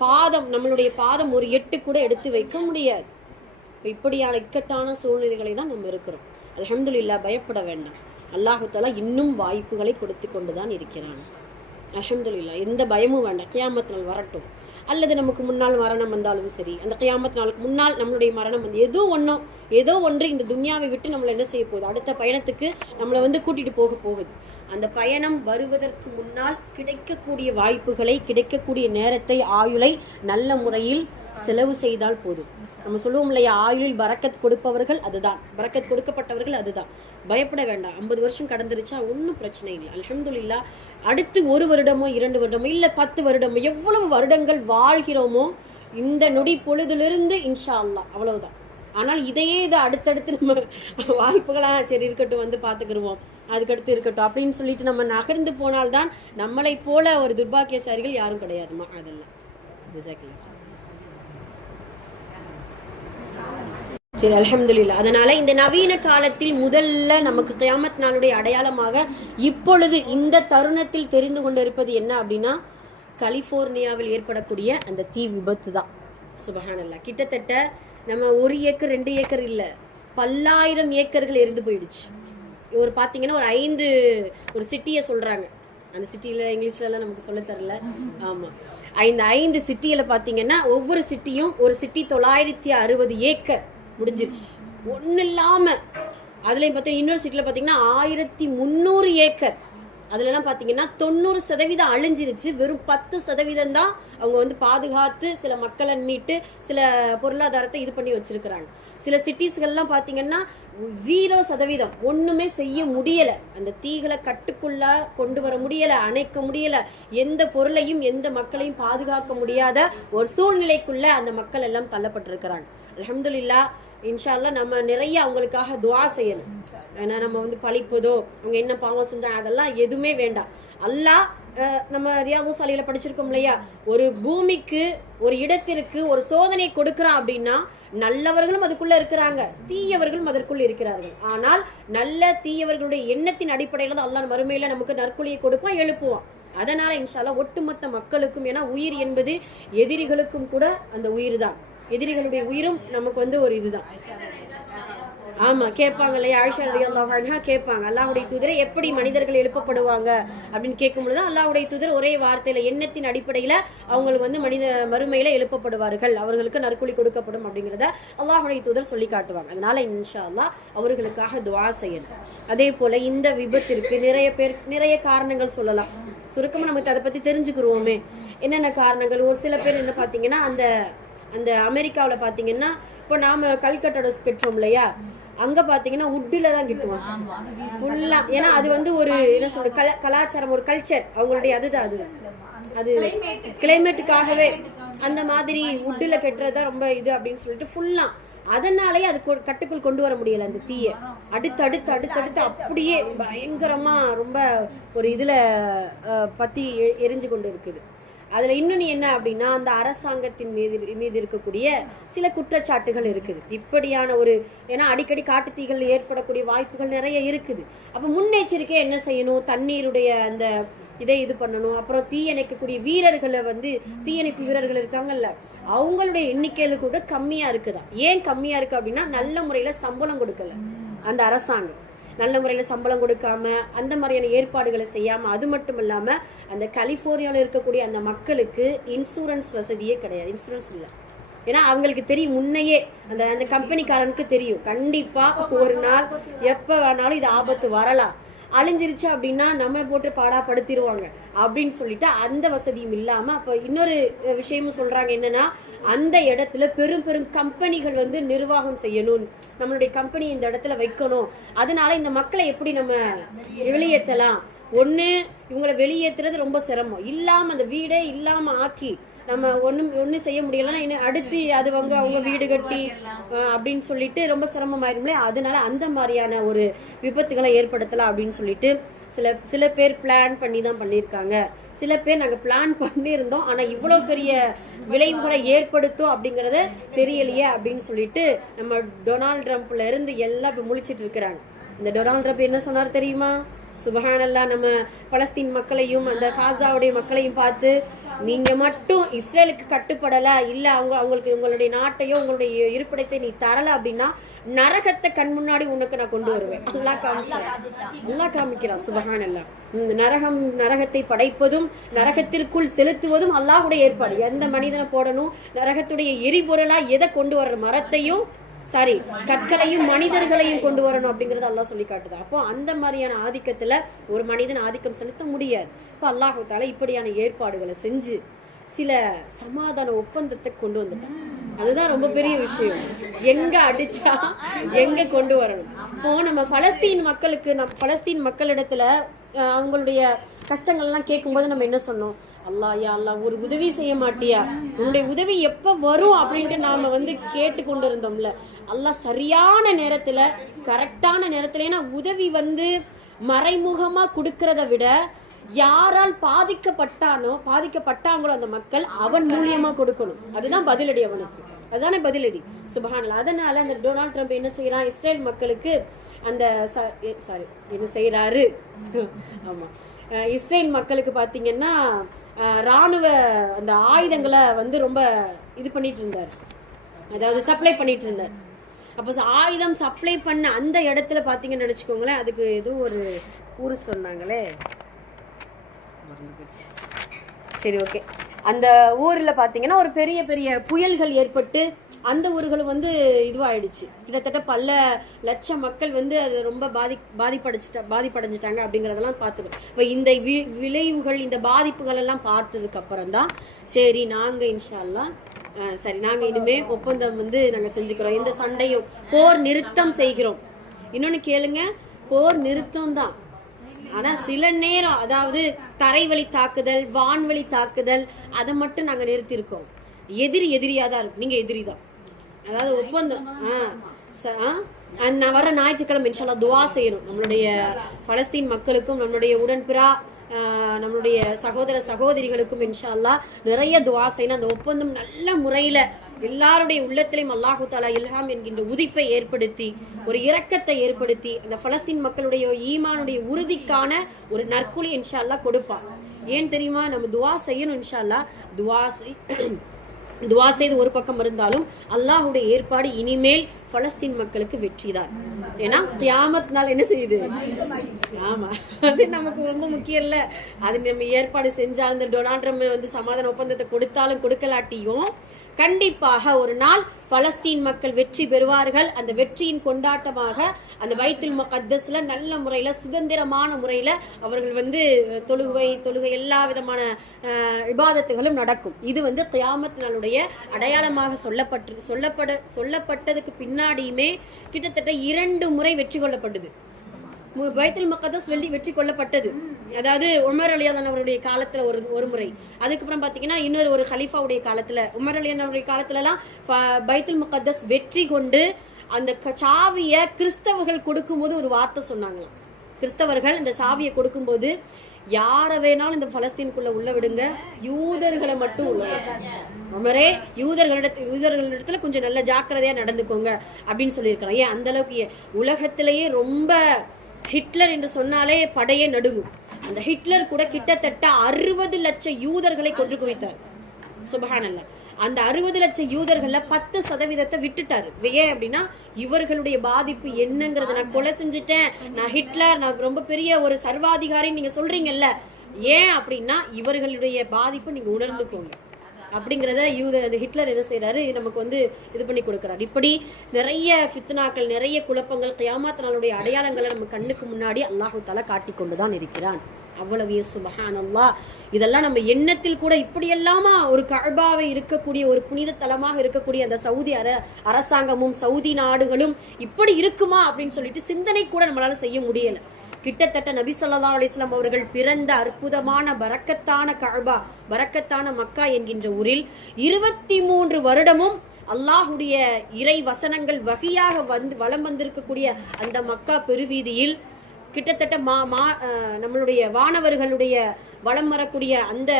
பாதம், நம்மளுடைய பாதம் ஒரு எட்டு கூட எடுத்து வைக்க முடியாது. இப்படியான இக்கட்டான சூழ்நிலைகளை தான் நம்ம இருக்கிறோம். அல்ஹம்துலில்லாஹ். பயப்பட வேண்டாம். அல்லாஹு தஆலா இன்னும் வாய்ப்புகளை கொடுத்து கொண்டுதான் இருக்கிறான். அல்ஹம்துலில்லாஹ். எந்த பயமும் வேண்டாம். கியாமத் நாள் வரட்டும், அல்லது நமக்கு முன்னால் மரணம் வந்தாலும் சரி, அந்த கியாமத் நாளுக்கு முன்னால் நம்மளுடைய மரணம் வந்து ஏதோ ஒன்று இந்த துன்யாவை விட்டு நம்மளை என்ன செய்ய போகுது? அடுத்த பயணத்துக்கு நம்மளை கூட்டிட்டு போகுது. அந்த பயணம் வருவதற்கு முன்னால் கிடைக்கக்கூடிய வாய்ப்புகளை, கிடைக்கக்கூடிய நேரத்தை, ஆயுளை நல்ல முறையில் செலவு செய்தால் போதும். நம்ம சொல்லுவோம் இல்லையா, ஆயுளில் பரக்கத் கொடுப்பவர்கள் அதுதான், பரக்கத் கொடுக்கப்பட்டவர்கள் அதுதான். பயப்பட வேண்டாம். 50 வருஷம் கடந்துருச்சா ஒன்றும் பிரச்சனை இல்லை. அல்ஹம்துலில்லாஹ். அடுத்து 1 வருடமோ 2 வருடமோ இல்லை 10 வருடமோ எவ்வளவு வருடங்கள் வாழ்கிறோமோ இந்த நொடி பொழுதிலிருந்து இன்ஷா அல்லாஹ் அவ்வளவுதான். ஆனால் இதையே அடுத்தடுத்து நம்ம வாய்ப்புகளா சரி இருக்கட்டும் பார்த்துக்கிடுவோம், அதுக்கடுத்து இருக்கட்டும் அப்படின்னு சொல்லிட்டு நம்ம நகர்ந்து போனால்தான் நம்மளை போல ஒரு துர்பாக்கியசாரிகள் யாரும் கிடையாதுமா. அதெல்லாம் சரி, அல்ஹம்துலில்லாஹ். அதனால இந்த நவீன காலத்தில் முதல்ல நமக்கு கியாமத் நாளுடைய அடையாளமாக இப்பொழுது இந்த தருணத்தில் தெரிந்து கொண்டிருப்பது என்ன அப்படின்னா, கலிபோர்னியாவில் ஏற்படக்கூடிய அந்த தீ விபத்து தான். சுப்ஹானல்லாஹ். கிட்டத்தட்ட நம்ம 1 ஏக்கர் 2 ஏக்கர் இல்ல, பல்லாயிரம் ஏக்கர்கள் எரிந்து போயிடுச்சு. ஒரு பாத்தீங்கன்னா ஒரு சிட்டியை சொல்றாங்க. அந்த சிட்டியில இங்கிலீஷ்ல எல்லாம் நமக்கு சொல்ல தரல. ஆமா, 5 சிட்டியில பாத்தீங்கன்னா ஒவ்வொரு சிட்டியும் ஒரு சிட்டி 960 ஏக்கர் முடிஞ்சிருச்சு ஒண்ணு இல்லாம. அதுலயும் பாத்தீங்கன்னா இன்னொரு சிட்டில பாத்தீங்கன்னா 1300 ஏக்கர். அதுலலாம் பாத்தீங்கன்னா 90% அழிஞ்சிருச்சு. வெறும் 10% தான் அவங்க பாதுகாத்து சில மக்களை மீட்டு சில பொருளாதாரத்தை இது பண்ணி வச்சிருக்கிறாங்க. சில சிட்டிஸ்கள்லாம் பாத்தீங்கன்னா 0% ஒண்ணுமே செய்ய முடியல. அந்த தீகளை கட்டுக்குள்ள கொண்டு வர முடியல, அணைக்க முடியல, எந்த பொருளையும் எந்த மக்களையும் பாதுகாக்க முடியாத ஒரு சூழ்நிலைக்குள்ள அந்த மக்கள் எல்லாம் தள்ளப்பட்டிருக்கிறாங்க. அல்ஹம்துலில்லாஹ். இன்ஷா அல்லாஹ் நம்ம நிறைய அவங்களுக்காக துஆ செய்யணும். ஏன்னா நம்ம பழிப்பதோ அவங்க என்ன பாவம் செஞ்சாங்க அதெல்லாம் எதுவுமே வேண்டாம். அல்லாஹ் நம்ம ரியாது சாலியில படிச்சிருக்கோம் இல்லையா, ஒரு பூமிக்கு ஒரு இடத்திற்கு ஒரு சோதனை கொடுக்கிறான் அப்படின்னா நல்லவர்களும் அதுக்குள்ள இருக்கிறாங்க, தீயவர்களும் அதற்குள்ள இருக்கிறார்கள். ஆனால் நல்ல தீயவர்களுடைய எண்ணத்தின் அடிப்படையில தான் அல்லாஹ் மறுமையில நமக்கு நற்கொலையை கொடுப்பான், எழுப்புவான். அதனால இன்ஷா அல்லாஹ் ஒட்டுமொத்த மக்களுக்கும், ஏன்னா உயிர் என்பது எதிரிகளுக்கும் கூட அந்த உயிர் தான், எதிரிகளுடைய உயிரும் நமக்கு ஒரு இதுதான். ஆமா, கேட்பாங்க இல்லையா, ஆயிஷா ரலியல்லாஹு அன்ஹா கேட்பாங்க, அல்லாஹ்வுடைய தூதரை எப்படி மனிதர்கள் எழுப்பப்படுவாங்க அப்படின்னு கேட்கும் பொழுது அல்லாஹ்வுடைய தூதர் ஒரே வார்த்தையில எண்ணத்தின் அடிப்படையில அவங்களுக்கு மனித மறுமையில எழுப்பப்படுவார்கள், அவர்களுக்கு நற்கூலி கொடுக்கப்படும் அப்படிங்கிறத அல்லாஹ்வுடைய தூதர் சொல்லி காட்டுவாங்க. அதனால இன்ஷா அல்லாஹ் அவர்களுக்காக துஆ செய்யணும். அதே போல இந்த விபத்திற்கு நிறைய காரணங்கள் சொல்லலாம். சுருக்கமா நமக்கு அதை பத்தி தெரிஞ்சுக்கிறோமே என்னென்ன காரணங்கள். ஒரு சில பேர் என்ன பாத்தீங்கன்னா, அந்த அமெரிக்காவில் பார்த்தீங்கன்னா இப்போ நாம கல்கட்டடம் கட்டுறோம் இல்லையா, அங்க பாத்தீங்கன்னா உட்டுல தான் கட்டுவாங்க ஃபுல்லா. ஏன்னா அது ஒரு என்ன சொல்ற கலாச்சாரம், ஒரு கல்ச்சர் அவங்களுடைய. அது கிளைமேட்டுக்காகவே அந்த மாதிரி உட்டில் கட்டுறதா ரொம்ப இது அப்படின்னு சொல்லிட்டு ஃபுல்லா அதனாலே அது கட்டுக்குள் கொண்டு வர முடியல. அந்த தீயை அடுத்து அப்படியே பயங்கரமா ரொம்ப ஒரு இதுல பத்தி எரிஞ்சு கொண்டு இருக்குது. அதுல இன்னொன்னு என்ன அப்படின்னா, அந்த அரசாங்கத்தின் மீது இருக்கக்கூடிய சில குற்றச்சாட்டுகள் இருக்குது. இப்படியான ஒரு ஏன்னா அடிக்கடி காட்டுத்தீகள் ஏற்படக்கூடிய வாய்ப்புகள் நிறைய இருக்குது. அப்ப முன்னெச்சரிக்கை என்ன செய்யணும், தண்ணீருடைய அந்த இதை இது பண்ணணும். அப்புறம் தீயணைக்கக்கூடிய வீரர்களை தீயணைப்பு வீரர்கள் இருக்காங்கல்ல, அவங்களுடைய எண்ணிக்கையில கூட கம்மியா இருக்குதா. ஏன் கம்மியா இருக்கு அப்படின்னா, நல்ல முறையில சம்பளம் கொடுக்கல அந்த அரசாங்கம். நல்ல முறையில் சம்பளம் கொடுக்காம அந்த மாதிரியான ஏற்பாடுகளை செய்யாம, அது மட்டும் இல்லாம அந்த கலிபோர்னியாவில் இருக்கக்கூடிய அந்த மக்களுக்கு இன்சூரன்ஸ் வசதியே கிடையாது. இன்சூரன்ஸ் இல்லை. ஏன்னா அவங்களுக்கு தெரியும், முன்னையே அந்த கம்பெனிக்காரனுக்கு தெரியும், கண்டிப்பா ஒரு நாள் எப்ப வேணாலும் இது ஆபத்து வரலாம், அழிஞ்சிருச்சு அப்படின்னா நம்ம போட்டு பாடாப்படுத்திடுவாங்க அப்படின்னு சொல்லிட்டு அந்த வசதியும் இல்லாம. அப்ப இன்னொரு விஷயமும் சொல்றாங்க என்னன்னா, அந்த இடத்துல பெரும் பெரும் கம்பெனிகள் நிர்வாகம் செய்யணும், நம்மளுடைய கம்பெனி இந்த இடத்துல வைக்கணும். அதனால இந்த மக்களை எப்படி நம்ம வெளியேற்றலாம், ஒண்ணு இவங்களை வெளியேற்றுறது ரொம்ப சிரமம், இல்லாம அந்த வீடே இல்லாம ஆக்கி நம்ம ஒன்றும் செய்ய முடியலன்னா அடுத்து அது அவங்க வீடு கட்டி அப்படின்னு சொல்லிட்டு ரொம்ப சிரமமாயிரும்ல. அதனால அந்த மாதிரியான ஒரு விபத்துகளை ஏற்படுத்தலாம் அப்படின்னு சொல்லிட்டு சில பேர் பிளான் பண்ணி தான் பண்ணியிருக்காங்க. சில பேர் நாங்கள் பிளான் பண்ணியிருந்தோம், ஆனால் இவ்வளோ பெரிய விளைவுகளை ஏற்படுத்தும் அப்படிங்கிறத தெரியலையே அப்படின்னு சொல்லிட்டு நம்ம டொனால்ட் ட்ரம்ப்ல இருந்து எல்லாம் இப்போ முழிச்சிட்டு இருக்கிறாங்க. இந்த டொனால்ட் ட்ரம்ப் என்ன சொன்னார் தெரியுமா? சுபஹானல்லா, நம்ம பலஸ்தீன் மக்களையும் அந்த காசாவுடைய மக்களையும் பார்த்து, நீங்க மட்டும் இஸ்ரேலுக்கு கட்டுப்படல, இல்ல அவங்களுக்கு உங்களுடைய நாட்டையோ உங்களுடைய இருப்பிடத்தை நீ தரல அப்படின்னா நரகத்தை கண் முன்னாடி உனக்கு நான் கொண்டு வருவேன். அல்லாஹ் காமிக்கிறான். சுபஹானல்லா. நரகத்தை படைப்பதும் நரகத்திற்குள் செலுத்துவதும் அல்லாஹுடைய ஏற்பாடு. எந்த மனிதனை போடணும், நரகத்துடைய எரிபொருளா எதை கொண்டு வர்ற மரத்தையும் கற்களையும் மனிதர்களையும் கொண்டு வரணும் அப்படிங்கறது அல்லாஹ் சொல்லி காட்டுது. அப்போ அந்த மாதிரியான ஆதிக்கத்துல ஒரு மனிதன் ஆதிக்கம் செலுத்த முடியாது. இப்போ அல்லாஹு தஆலா இப்படியான ஏற்பாடுகளை செஞ்சு சில சமாதான ஒப்பந்தத்தை கொண்டு வந்துட்டான். அதுதான் ரொம்ப பெரிய விஷயம். எங்க அடிச்சா எங்க கொண்டு வரணும். இப்போ நம்ம பலஸ்தீன் மக்களிடத்துல அவங்களுடைய கஷ்டங்கள் எல்லாம் கேட்கும்போது நம்ம என்ன சொன்னோம்? அல்லாஹ், யா அல்லாஹ், ஒரு உதவி செய்ய மாட்டியா, உன்னுடைய உதவி எப்ப வரும் அப்படின்ட்டு நாம கேட்டு கொண்டு இருந்தோம்ல. அல்லாஹ் சரியான நேரத்துல, கரெக்டான நேரத்துல, ஏன்னா உதவி மறைமுகமா கொடுக்கறத விட யாரால் பாதிக்கப்பட்டாங்களோ அந்த மக்கள், அவன் மூலியமா கொடுக்கணும். அதுதான் பதிலடி அவனுக்கு, அதுதானே பதிலடி. சுபஹானல்லாஹ். அதனால அந்த டொனால்ட் ட்ரம்ப் என்ன செய்யறான், இஸ்ரேல் மக்களுக்கு அந்த என்ன செய்யறாரு, ஆமா, இஸ்ரேல் மக்களுக்கு பாத்தீங்கன்னா ராணுவ அந்த ஆயுதங்களை ரொம்ப இது பண்ணிட்டு இருந்தார், அதாவது சப்ளை பண்ணிட்டு இருந்தார். அப்போ ஆயுதம் சப்ளை பண்ண அந்த இடத்துல பாத்தீங்கன்னு நினைச்சுக்கோங்களேன், அதுக்கு ஏதோ ஒரு ஊரு சொன்னாங்களே, சரி ஓகே, அந்த ஊர்ல பாத்தீங்கன்னா ஒரு பெரிய பெரிய புயல்கள் ஏற்பட்டு அந்த ஊர்களும் இதுவாயிடுச்சு. கிட்டத்தட்ட பல லட்சம் மக்கள் அது ரொம்ப பாதிப்படைஞ்சிட்டாங்க அப்படிங்கறதெல்லாம் பார்த்துக்கோ. இப்ப இந்த விளைவுகள், இந்த பாதிப்புகள் எல்லாம் பார்த்ததுக்கு அப்புறம் தான் சரி நாங்க இன்ஷா அல்லாஹ் சரி நாங்க இனிமே ஒப்பந்தம் நாங்க செஞ்சுக்கிறோம், இந்த சண்டையும் போர் நிறுத்தம் செய்கிறோம். இன்னொன்னு கேளுங்க, போர் நிறுத்தம் தான், ஆனா சில நேரம் அதாவது தரைவழி தாக்குதல், வான்வழி தாக்குதல், அதை மட்டும் நாங்க நிறுத்திருக்கோம். எதிரியா தான் இருக்கும், நீங்க எதிரி தான். அதாவது ஒப்பந்தம் நான் வர ஞாயிற்றுக்கிழமை இன்ஷா அல்லாஹ் துவா செய்யணும் நம்மளுடைய பலஸ்தீன் மக்களுக்கும், நம்மளுடைய உடன்பிறா நம்மளுடைய சகோதர சகோதரிகளுக்கும் இன்ஷா அல்லாஹ் நிறைய துவா செய்யணும். அந்த ஒப்பந்தம் நல்ல முறையில எல்லாருடைய உள்ளத்திலையும் அல்லாஹு தஆலா இல்ஹாம் என்கின்ற உதிப்பை ஏற்படுத்தி, ஒரு இரக்கத்தை ஏற்படுத்தி, அந்த பலஸ்தீன் மக்களுடைய ஈமானுடைய உறுதிக்கான ஒரு நற்கூலி இன்ஷா அல்லாஹ் கொடுப்பார். ஏன் தெரியுமா? நம்ம துவா செய்யணும். இன்ஷா அல்லாஹ் துவா செய்து ஒரு பக்கம் இருந்தாலும் அல்லாஹுடைய ஏற்பாடு இனிமேல் பலஸ்தீன் மக்களுக்கு வெற்றிதான். ஏன்னா கியாமத் நாள் என்ன செய்யுது? ஆமா, அது நமக்கு ரொம்ப முக்கியம் இல்ல. அது நம்ம ஏற்பாடு செஞ்சா அந்த டொனால்ட் ட்ரம்ப் சமாதான ஒப்பந்தத்தை கொடுத்தாலும் கொடுக்கலாட்டியும் கண்டிப்பாக ஒரு நாள் பலஸ்தீன் மக்கள் வெற்றி பெறுவார்கள். அந்த வெற்றியின் கொண்டாட்டமாக அந்த பைத்துல் முகத்தஸ்ல நல்ல முறையில, சுதந்திரமான முறையில அவர்கள் தொழுகை எல்லா விதமான இபாதத்துகளும் நடக்கும். இது கியாமத் நாளுடைய அடையாளமாக சொல்லப்பட்டதுக்கு பின்னாடியுமே கிட்டத்தட்ட 2 முறை வெற்றி கொள்ளப்பட்டது. பைத்துல் முகத்தஸ் வெற்றி கொள்ளப்பட்டது. அதாவது உமர் அலியான் அவருடைய காலத்துல ஒரு முறை, அதுக்கப்புறம் பாத்தீங்கன்னா இன்னொரு ஒரு ஹலீஃபாவுடைய காலத்துல, உமர் அலியான் அவருடைய காலத்துல எல்லாம் பைத்துல் முகத்தஸ் வெற்றி கொண்டு அந்த சாவிய கிறிஸ்தவர்கள் கொடுக்கும்போது ஒரு வார்த்தை சொன்னாங்களாம். கிறிஸ்தவர்கள் இந்த சாவியை கொடுக்கும்போது, யார வேணாலும் இந்த பலஸ்தீனுக்குள்ள உள்ள விடுங்க, யூதர்களை மட்டும் உள்ள உமரே யூதர்களிடத்துல கொஞ்சம் நல்ல ஜாக்கிரதையா நடந்துக்கோங்க அப்படின்னு சொல்லியிருக்கிறான். ஏன் அந்த அளவுக்கு உலகத்திலேயே ரொம்ப ஹிட்லர் என்று சொன்னாலே படையே நடுங்கும். அந்த ஹிட்லர் கூட கிட்டத்தட்ட 60 லட்சம் யூதர்களை கொன்று குவித்தார். சுபஹானல்லாஹ். அந்த 60 லட்சம் யூதர்கள்ல 10% விட்டுட்டாரு. ஏன் அப்படின்னா இவர்களுடைய பாதிப்பு என்னங்கிறத, நான் கொலை செஞ்சுட்டேன், நான் ஹிட்லர், நான் ரொம்ப பெரிய ஒரு சர்வாதிகாரி நீங்க சொல்றீங்கல்ல, ஏன் அப்படின்னா இவர்களுடைய பாதிப்பு நீங்க உணர்ந்துக்கோங்க அப்படிங்கிறத ஹிட்லர் என்ன செய்யறாரு, நமக்கு இது பண்ணி கொடுக்கிறார். இப்படி நிறைய ஃபித்னாக்கள், நிறைய குழப்பங்கள், கியாமத் நாளுடைய அடையாளங்களை நம்ம கண்ணுக்கு முன்னாடி அல்லாஹு தஆலா காட்டி கொண்டுதான் இருக்கிறான். அவ்வளவு சுப்ஹானல்லாஹ். இதெல்லாம் நம்ம எண்ணத்தில் கூட இப்படியெல்லாமா ஒரு கஅபாவை இருக்கக்கூடிய ஒரு புனித தலமாக இருக்கக்கூடிய அந்த சவுதி அரசாங்கமும் சவுதி நாடுகளும் இப்படி இருக்குமா அப்படின்னு சொல்லிட்டு சிந்தனை கூட நம்மளால செய்ய முடியல. கிட்டத்தட்ட நபி ஸல்லல்லாஹு அலைஹி வஸல்லம் அவர்கள் பிறந்த அற்புதமான பரக்கத்தான கஅபா, பரக்கத்தான மக்கா என்கின்ற ஊரில் 23 வருடமும் அல்லாஹுடைய இறை வசனங்கள் வகையாக வலம் வந்திருக்கக்கூடிய அந்த மக்கா பெருவீதியில் கிட்டத்தட்ட நம்மளுடைய வானவர்களுடைய வலம் வரக்கூடிய அந்த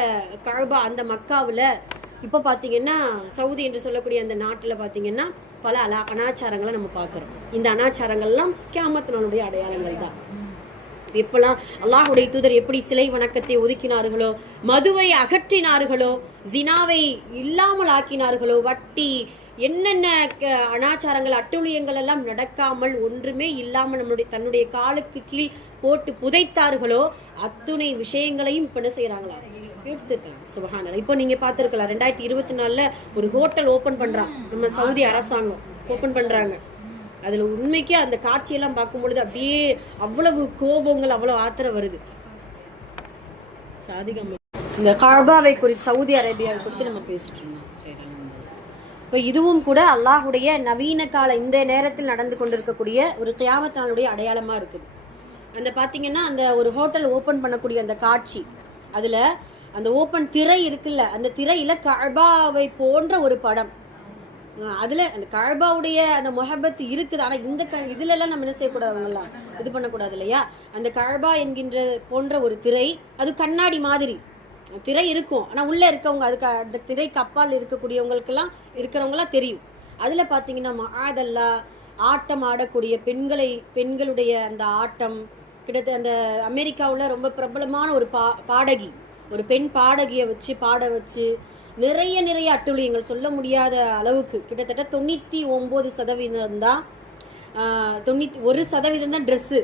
கஅபா, அந்த மக்காவில் இப்போ பார்த்தீங்கன்னா சவுதி என்று சொல்லக்கூடிய அந்த நாட்டில் பார்த்தீங்கன்னா பல அனாச்சாரங்களை நம்ம பார்க்குறோம். இந்த அனாச்சாரங்கள்லாம் கியாமத் நாளுடைய அடையாளங்கள் தான். இப்பெல்லாம் அல்லாஹுடைய தூதர் எப்படி சிலை வணக்கத்தை ஒதுக்கினார்களோ, மதுவை அகற்றினார்களோ, ஜினாவை இல்லாமல் ஆக்கினார்களோ, வட்டி என்னென்ன அனாச்சாரங்கள் அட்டூழியங்கள் எல்லாம் நடக்காமல் ஒன்றுமே இல்லாமல் தன்னுடைய காலுக்கு கீழ் போட்டு புதைத்தார்களோ, அத்துணை விஷயங்களையும் இப்ப என்ன செய்யறாங்களா, எடுத்துருக்காங்க. சுபஹானல்லாஹ். இப்போ நீங்க பார்த்திருக்கலாம் 2024 ஒரு ஹோட்டல் ஓபன் பண்றான் நம்ம சவுதி அரசாங்கம், ஓபன் பண்றாங்க. அதுல உண்மைக்கே அந்த காட்சியெல்லாம் பார்க்கும் பொழுது அப்படியே அவ்வளவு கோபங்கள், அவ்வளவு ஆத்திரம் வருது. சாதிகம் இந்த கஅபாவை குறித்து, சவுதி அரேபியாவை குறித்து நம்ம பேசிட்டு இருந்தோம். இப்போ இதுவும் கூட அல்லாஹுடைய நவீன கால இந்த நேரத்தில் நடந்து கொண்டிருக்கக்கூடிய ஒரு கியாமத் நாளுடைய அடையாளமா இருக்குது. அந்த பாத்தீங்கன்னா அந்த ஒரு ஹோட்டல் ஓபன் பண்ணக்கூடிய அந்த காட்சி, அதுல அந்த ஓபன் திரை இருக்குல்ல, அந்த திரையில கஅபாவை போன்ற ஒரு படம், அதுல அந்த கஅபாவுடைய அந்த முஹப்பத் இருக்குது. ஆனா இந்த இதுல எல்லாம் நம்ம என்ன செய்யக்கூடாதுங்களா, இது பண்ணக்கூடாது இல்லையா. அந்த கஅபா என்கின்ற போன்ற ஒரு திரை, அது கண்ணாடி மாதிரி திரை இருக்கும். ஆனா உள்ள இருக்கவங்க, அதுக்கு அந்த திரைக்கு அப்பால் இருக்கக்கூடியவங்களுக்கெல்லாம் இருக்கிறவங்களாம் தெரியும். அதுல பாத்தீங்கன்னா மஆதல்லா ஆட்டம் ஆடக்கூடிய பெண்களுடைய அந்த ஆட்டம், கிட்டத்தட்ட அந்த அமெரிக்காவில் ரொம்ப பிரபலமான ஒரு பாடகி, ஒரு பெண் பாடகியை வச்சு பாட வச்சு நிறைய அட்டூழியங்கள் சொல்ல முடியாத அளவுக்கு, கிட்டத்தட்ட 99% தான், 91% தான் ட்ரெஸ்ஸு,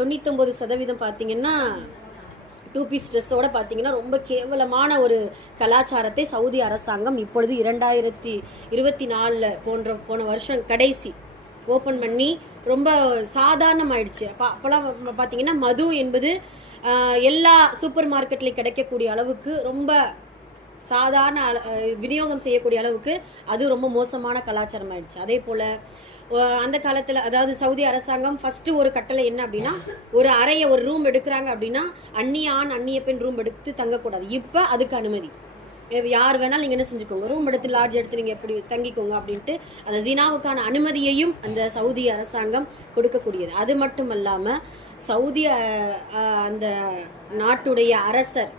99% பார்த்தீங்கன்னா 2 பீஸ் ட்ரெஸ்ஸோட பார்த்தீங்கன்னா ரொம்ப கேவலமான ஒரு கலாச்சாரத்தை சவுதி அரசாங்கம் இப்பொழுது 2024 போன வருஷம் கடைசி ஓப்பன் பண்ணி ரொம்ப சாதாரணமாயிடுச்சு. அப்போலாம் பார்த்தீங்கன்னா மது என்பது எல்லா சூப்பர் மார்க்கெட்லையும் கிடைக்கக்கூடிய அளவுக்கு, ரொம்ப சாதாரண விநியோகம் செய்யக்கூடிய அளவுக்கு அது ரொம்ப மோசமான கலாச்சாரம் ஆயிடுச்சு. அதே போல அந்த காலத்துல, அதாவது சவுதி அரசாங்கம் ஃபர்ஸ்ட் ஒரு கட்டளை என்ன அப்படின்னா, ஒரு அறைய ஒரு ரூம் எடுக்கிறாங்க அப்படின்னா அந்நிய ஆண் அந்நிய பெண் ரூம் எடுத்து தங்கக்கூடாது. இப்ப அதுக்கு அனுமதி, யார் வேணாலும் நீங்க என்ன செஞ்சுக்கோங்க, ரூம் எடுத்து லாட்ஜ் எடுத்து நீங்க எப்படி தங்கிக்கோங்க அப்படின்ட்டு அந்த ஜினாவுக்கான அனுமதியையும் அந்த சவுதி அரசாங்கம் கொடுக்கக்கூடியது. அது மட்டும் இல்லாம சவுதி அந்த நாட்டுடைய அரசர்,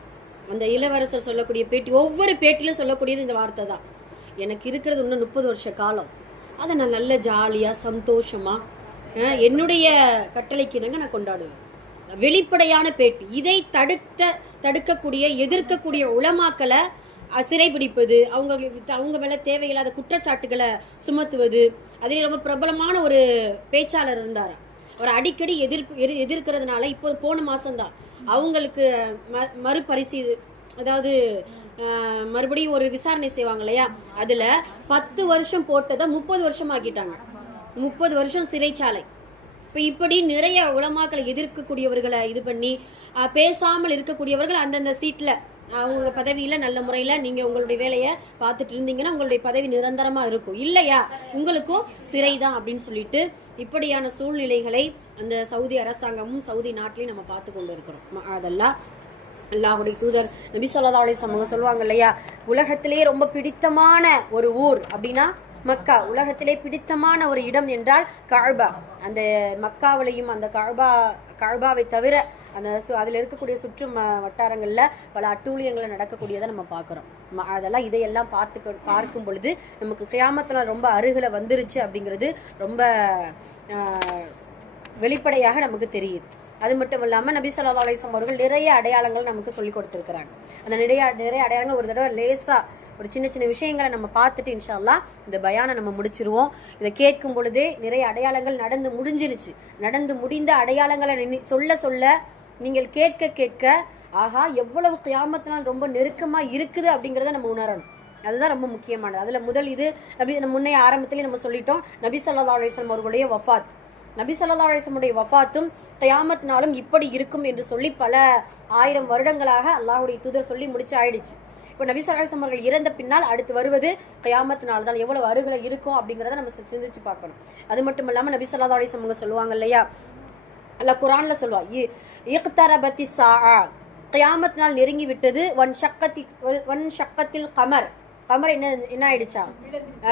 அந்த இளவரசர் சொல்லக்கூடிய பேட்டி, ஒவ்வொரு பேட்டிலும் சொல்லக்கூடியது இந்த வார்த்தை தான், எனக்கு இருக்கிறது இன்னும் 30 வருஷ காலம், அதை நான் நல்ல ஜாலியா சந்தோஷமா என்னுடைய கட்டளைக்கு நான் கொண்டாடுவேன். வெளிப்படையான பேட்டி. இதை தடுக்கக்கூடிய எதிர்க்கக்கூடிய உலமாக்களை சிறைபிடிப்பது, அவங்க மேல தேவையில்லாத குற்றச்சாட்டுகளை சுமத்துவது. அதே ரொம்ப பிரபலமான ஒரு பேச்சாளர் இருந்தார், ஒரு அடிக்கடி எதிர்க்கிறதுனால இப்போ போன மாசம்தான் அவங்களுக்கு அதாவது மறுபடியும் ஒரு விசாரணை செய்வாங்க இல்லையா, அதுல 10 வருஷம் போட்டதை 30 வருஷம் ஆக்கிட்டாங்க. 30 வருஷம் சிறைச்சாலை. இப்ப இப்படி நிறைய உலமாக்களை எதிர்க்கக்கூடியவர்களை இது பண்ணி பேசாமல் இருக்கக்கூடியவர்கள் அந்தந்த சீட்ல அவங்க பதவியில் நல்ல முறையில் நீங்கள் உங்களுடைய வேலையை பார்த்துட்டு இருந்தீங்கன்னா உங்களுடைய பதவி நிரந்தரமாக இருக்கும். இல்லையா உங்களுக்கும் சிறை தான் அப்படின்னு சொல்லிட்டு இப்படியான சூழ்நிலைகளை அந்த சவுதி அரசாங்கமும் சவுதி நாட்டிலையும் நம்ம பார்த்து கொண்டு இருக்கிறோம். அதெல்லாம் அல்லாஹுடைய தூதர் நபி ஸல்லல்லாஹு அலைஹி வஸல்லம் சொல்லுவாங்க இல்லையா, உலகத்திலே ரொம்ப பிடித்தமான ஒரு ஊர் அப்படின்னா மக்கா. உலகத்திலே பிடித்தமான ஒரு இடம் என்றால் கஅபா. அந்த மக்காவிலையும் அந்த கஅபாவை தவிர அந்த அதில் இருக்கக்கூடிய சுற்று வட்டாரங்களில் பல அட்டூழியங்களை நடக்கக்கூடியதை நம்ம பார்க்குறோம். அதெல்லாம் இதையெல்லாம் பார்க்கும் பொழுது நமக்கு கியாமத்தில் ரொம்ப அருகில் வந்துருச்சு அப்படிங்கிறது ரொம்ப வெளிப்படையாக நமக்கு தெரியுது. அது மட்டும் இல்லாமல் நபி ஸல்லல்லாஹு அலைஹி வஸல்லம் அவர்கள் நிறைய அடையாளங்கள் நமக்கு சொல்லி கொடுத்துருக்குறாங்க. அந்த நிறைய அடையாளங்கள் ஒரு தடவை லேசாக ஒரு சின்ன சின்ன விஷயங்களை நம்ம பார்த்துட்டு இன்ஷா அல்லாஹ் இந்த பயானை நம்ம முடிச்சிருவோம். இதை கேட்கும் பொழுதே நிறைய அடையாளங்கள் நடந்து முடிஞ்சிருச்சு. நடந்து முடிந்த அடையாளங்களை சொல்ல நீங்கள் கேட்க ஆஹா எவ்வளவு கியாமத்தினால் ரொம்ப நெருக்கமாக இருக்குது அப்படிங்கிறத நம்ம உணரணும். அதுதான் ரொம்ப முக்கியமானது. அதில் முதல் இது முன்னே ஆரம்பத்திலே நம்ம சொல்லிட்டோம், நபி ஸல்லல்லாஹு அலைஹி வஸல்லம் அவர்களுடைய வஃபாத். நபி ஸல்லல்லாஹு அலைஹி வஸல்லம் வஃபாத்தும் கியாமத்தினாலும் இப்படி இருக்கும் என்று சொல்லி பல 1000 வருடங்களாக அல்லாஹ்வுடைய தூதர் சொல்லி முடிச்சு ஆயிடுச்சு. இப்போ நபி ஸல்லல்லாஹு அலைஹி வஸல்லம் அவர்கள் இறந்த பின்னால் அடுத்து வருவது கியாமத்தினால் தான். எவ்வளவு அருகில் இருக்கும் அப்படிங்கிறத நம்ம சிந்திச்சு பார்க்கணும். அது மட்டும் இல்லாமல் நபி ஸல்லல்லாஹு அலைஹி வஸல்லம் சொல்லுவாங்க இல்லையா, அல்லாஹ் குர்ஆன்ல சொல்வா, இக்தரபத்தி ஸாஆ, கியாமத் நாள் நெருங்கி விட்டது. வன் ஷக்கத்தில் கமர் என்ன ஆயிடுச்சா,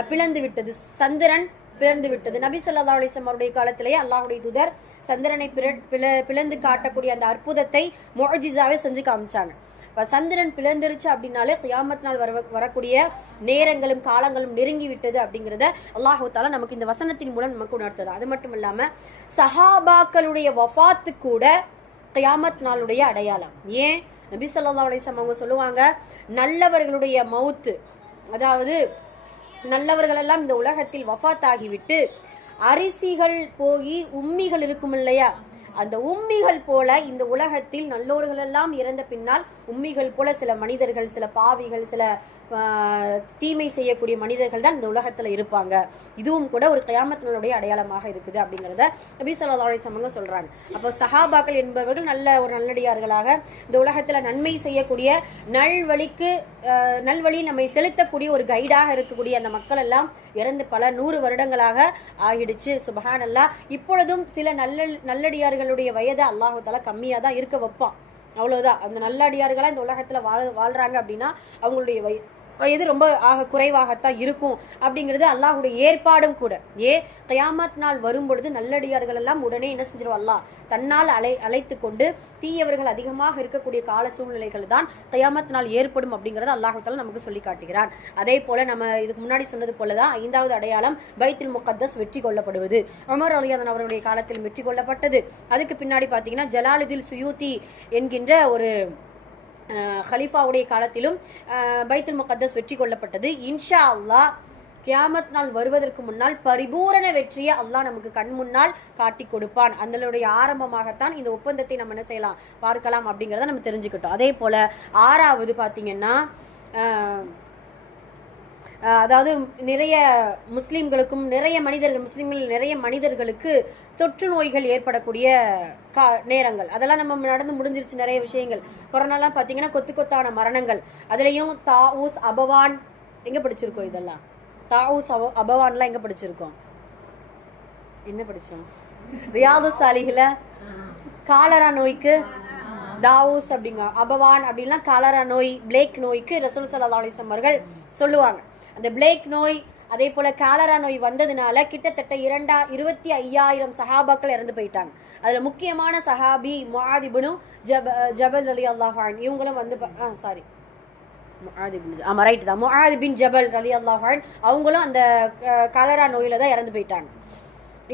பிளந்து விட்டது. சந்திரன் பிளந்து விட்டது. நபி ஸல்லல்லாஹு அலைஹி வஸல்லம் அவருடைய காலத்திலேயே அல்லாஹ்வுடைய தூதர் சந்திரனை பிளந்து காட்டக்கூடிய அந்த அற்புதத்தை முஅஜிஸாவே செஞ்சு காமிச்சாங்க. சந்திரன் பிளந்துருச்சு அப்படின்னாலே கியாமத் நாள் வரக்கூடிய நேரங்களும் காலங்களும் நெருங்கி விட்டது அப்படிங்கிறத அல்லாஹ் தஆலா நமக்கு இந்த வசனத்தின் மூலம் நமக்கு உணர்த்தது. அது மட்டும் இல்லாம சஹாபாக்களுடைய வஃபாத்து கூட கியாமத் நாளுடைய அடையாளம். ஏன் நபி ஸல்லல்லாஹு அலைஹி வஸல்லம் அவங்க சொல்லுவாங்க, நல்லவர்களுடைய மவுத்து, அதாவது நல்லவர்கள் எல்லாம் இந்த உலகத்தில் வஃபாத் ஆகிவிட்டு அரிசிகள் போய் உம்மிகள் இருக்கும் இல்லையா, அந்த உம்மிகள் போல இந்த உலகத்தில் நல்லோர்கள் எல்லாம் இறந்த பின்னால் உம்மிகள் போல சில மனிதர்கள், சில பாவிகள், சில தீமை செய்யக்கூடிய மனிதர்கள் தான் இந்த உலகத்தில் இருப்பாங்க. இதுவும் கூட ஒரு கியாமத் நாளுடைய அடையாளமாக இருக்குது அப்படிங்கிறத நபி ஸல்லல்லாஹு அலைஹி வஸல்லம் சொல்றாங்க. அப்போ சஹாபாக்கள் என்பவர்கள் நல்லடியார்களாக இந்த உலகத்தில் நன்மை செய்யக்கூடிய நல்வழி நம்மை செலுத்தக்கூடிய ஒரு கைடாக இருக்கக்கூடிய அந்த மக்கள் எல்லாம் இறந்து பல 100 வருடங்களாக ஆகிடுச்சு. சுப்ஹானல்லாஹ். இப்பொழுதும் சில நல்லடியார்களுடைய வயது அல்லாஹ் தஆலா கம்மியாக தான் இருக்க வைப்பான். அவ்வளோதான். அந்த நல்லடியார்களாக இந்த உலகத்தில் வாழ்றாங்க அப்படின்னா அவங்களுடைய வயது ரொம்ப குறைவாகத்தான் இருக்கும் அப்படிங்கிறது அல்லாஹுடைய ஏற்பாடும் கூட. கியாமத் நாள் வரும் பொழுது நல்லடியார்கள் எல்லாம் உடனே என்ன செஞ்சிருவோம், அல்லாஹ் தன்னால் அழைத்து கொண்டு தீயவர்கள் அதிகமாக இருக்கக்கூடிய கால சூழ்நிலைகள் தான் கியாமத் நாள் ஏற்படும் அப்படிங்கிறத அல்லாஹ் தஆலா நமக்கு சொல்லி காட்டுகிறான். அதே போல நம்ம இதுக்கு முன்னாடி சொன்னது போலதான் 5வது அடையாளம் பைத்துல் முகத்தஸ் வெற்றி கொள்ளப்படுவது. உமர் ரலியல்லாஹு அவர்களுடைய காலத்தில் வெற்றி கொள்ளப்பட்டது. அதுக்கு பின்னாடி பார்த்தீங்கன்னா ஜலாலுதீன் சுயூத்தி என்கின்ற ஒரு ஹலீஃபாவுடைய காலத்திலும் பைத்துல் முகத்தஸ் வெற்றி கொள்ளப்பட்டது. இன்ஷா அல்லாஹ் கியாமத் நாள் வருவதற்கு முன்னால் பரிபூரண வெற்றியை அல்லாஹ் நமக்கு கண் முன்னால் காட்டி கொடுப்பான். அதனுடைய ஆரம்பமாகத்தான் இந்த ஒப்பந்தத்தை நம்ம என்ன செய்யலாம், பார்க்கலாம் அப்படிங்கிறத நம்ம தெரிஞ்சுக்கிட்டோம். அதே போல 6வது பார்த்தீங்கன்னா அதாவது நிறைய முஸ்லீம்களுக்கும் நிறைய மனிதர்களுக்கு தொற்று நோய்கள் ஏற்படக்கூடிய நேரங்கள் அதெல்லாம் நம்ம நடந்து முடிஞ்சிருச்சு. நிறைய விஷயங்கள் கொரோனாலாம் பார்த்தீங்கன்னா கொத்தான மரணங்கள். அதுலேயும் தாவூஸ் அபவான் எங்கே படிச்சிருக்கோம், இதெல்லாம் தாவூஸ் அபவான்லாம் எங்கே படிச்சிருக்கோம், என்ன படித்தோம், ரியாது சாலிஹில் காலரா நோய்க்கு தாவூஸ் அப்படிங்க, அபவான் அப்படின்லாம் காலரா நோய், பிளேக் நோய்க்கு ரசூல் ஸல்லல்லாஹு அலைஹி வஸல்லம் அவர்கள் சொல்லுவாங்க. அந்த பிளேக் நோய் அதே போல காலரா நோய் வந்ததுனால கிட்டத்தட்ட 25,000 சஹாபாக்கள் இறந்து போயிட்டாங்க. அதில் முக்கியமான சஹாபி முஆத் இப்னு ஜபல் ரலியல்லாஹு அன்ஹு. இவங்களும் வந்து முஆத் பின் ஜபல் ரலியல்லாஹு அன்ஹு அவங்களும் அந்த காலரா நோயில தான் இறந்து போயிட்டாங்க.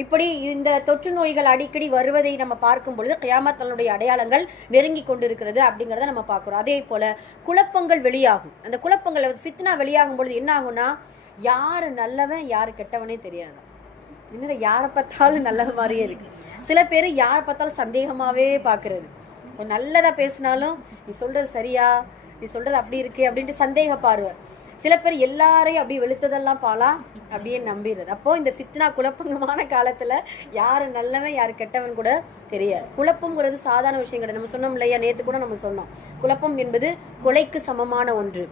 இப்படி இந்த தொற்று நோய்கள் அடிக்கடி வருவதை நம்ம பார்க்கும் பொழுது கியாமத் நாளுடைய அடையாளங்கள் நெருங்கி கொண்டிருக்கிறது அப்படிங்கிறத நம்ம பார்க்குறோம். அதே போல குழப்பங்கள் வெளியாகும். அந்த குழப்பங்கள் ஃபித்னா வெளியாகும் பொழுது என்ன ஆகும்னா, யார் நல்லவன் யார் கெட்டவனே தெரியாது. இன்னும் யாரை பார்த்தாலும் நல்ல மாதிரியே இருக்கு. சில பேர் யாரை பார்த்தாலும் சந்தேகமாகவே பார்க்கறது. நல்லதாக பேசினாலும் நீ சொல்கிறது சரியா, நீ சொல்கிறது அப்படி இருக்கு அப்படின்ட்டு சந்தேக பார்வை. சில பேர் எல்லாரையும் அப்படி வெளுத்ததெல்லாம் பாலா அப்படியே நம்பிடுறது. அப்போது இந்த ஃபித்னா குழப்பங்கமான காலத்தில் யார் நல்லவன் யார் கெட்டவன் கூட தெரியாது. குழப்பங்கிறது சாதாரண விஷயம் கிடையாது. நம்ம சொன்னோம் இல்லையா, நேற்று கூட நம்ம சொன்னோம், குழப்பம் என்பது கொலைக்கு சமமான ஒன்று.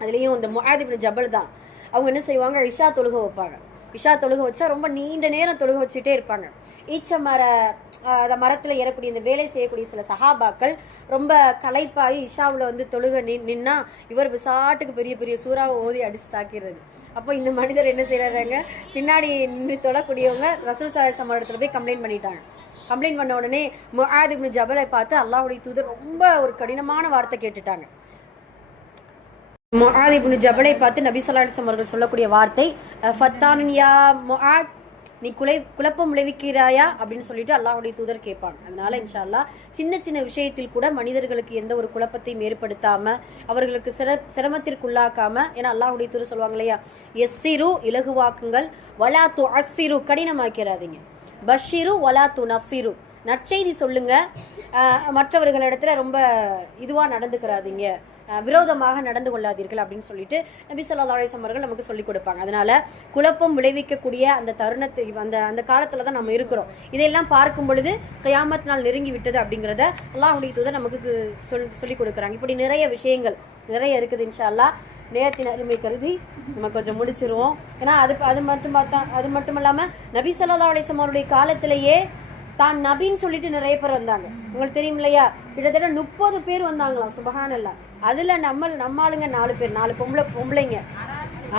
அதுலேயும் இந்த முஆத் இப்னு ஜபல் தான், அவங்க என்ன செய்வாங்க, இஷா தொழுகை வைப்பாங்க. இஷா தொழுகை வச்சா ரொம்ப நீண்ட நேரம் தொழுகை வச்சுட்டே இருப்பாங்க. ஈச்ச மரத்தில் ஏறக்கூடிய இந்த வேலை செய்யக்கூடிய சில சஹாபாக்கள் ரொம்ப களைப்பாகி இஷாவில் வந்து தொழுகை நின்னா இவர் விசாட்டுக்கு பெரிய பெரிய சூறாவை ஓதி அடிச்சு தாக்கிறது. அப்போ இந்த மனிதர் என்ன செய்யறாங்க, பின்னாடி நின்று தொழக்கூடியவங்க ரசூல் ஸல்லல்லாஹு அலைஹி வஸல்லம் இடத்துல போய் கம்ப்ளைண்ட் பண்ணிட்டாங்க. கம்ப்ளைண்ட் பண்ண உடனே முஆத் இப்னு ஜபலை பார்த்து அல்லாஹ்வுடைய தூதர் ரொம்ப ஒரு கடினமான வார்த்தை கேட்டுட்டாங்க. முஆத் இப்னு ஜபலை பார்த்து நபி ஸல்லல்லாஹு அலைஹி வஸல்லம் அவர்கள் சொல்லக்கூடிய வார்த்தை, ஃபத்தானின் யா முஆத், நீ குழப்பம் விளைவிக்கிறாயா அப்படின்னு சொல்லிட்டு அல்லாஹ்வுடைய தூதர் கேட்பாங்க. அதனால இன்ஷா அல்லாஹ் சின்ன சின்ன விஷயத்தில் கூட மனிதர்களுக்கு எந்த ஒரு குழப்பத்தையும் ஏற்படுத்தாம, அவர்களுக்கு சிரமத்திற்குள்ளாக்காம, ஏன்னா அல்லாஹ்வுடைய தூதர் சொல்லுவாங்க இல்லையா, எஸ்ஸிரு இலகுவாக்குங்கள், வலா து அஸ்ஸிரு கடினமாக்கிறாதீங்க, பஷீரு வலா து நஃபிரு நற்செய்தி சொல்லுங்க, மற்றவர்களிடத்துல ரொம்ப இதுவாக நடந்துக்கிறாதீங்க, விரோதமாக நடந்து கொள்ளாதீர்கள் அப்படின்னு சொல்லிட்டு நபி ஸல்லல்லாஹு அலைஹி வஸல்லம் அவர்கள் நமக்கு சொல்லிக் கொடுப்பாங்க. அதனால குழப்பம் விளைவிக்கக்கூடிய அந்த தருணத்தை அந்த காலத்துல தான் நம்ம இருக்கிறோம். இதெல்லாம் பார்க்கும் பொழுது கியாமத் நாள் நெருங்கி விட்டது அப்படிங்கிறத அல்லாஹ்வுடைய தூதர் நமக்கு சொல்லிக் கொடுக்குறாங்க. இப்படி நிறைய விஷயங்கள் நிறைய இருக்குது. இன்ஷா அல்லாஹ் நேரத்தின் அருமை கருதி நம்ம கொஞ்சம் முடிச்சிருவோம். ஏன்னா அது மட்டும் இல்லாமல் நபி ஸல்லல்லாஹு அலைஹி வஸல்லம் அவருடைய காலத்திலேயே தான் நபின்னு சொல்லிட்டு நிறைய பேர் வந்தாங்க. உங்களுக்கு தெரியும் இல்லையா, கிட்டத்தட்ட 30 பேர் வந்தாங்களாம். சுபஹானல்லாஹ். அதில் நம்ம ஆளுங்க 4 பேர், 4 பொம்பளைங்க,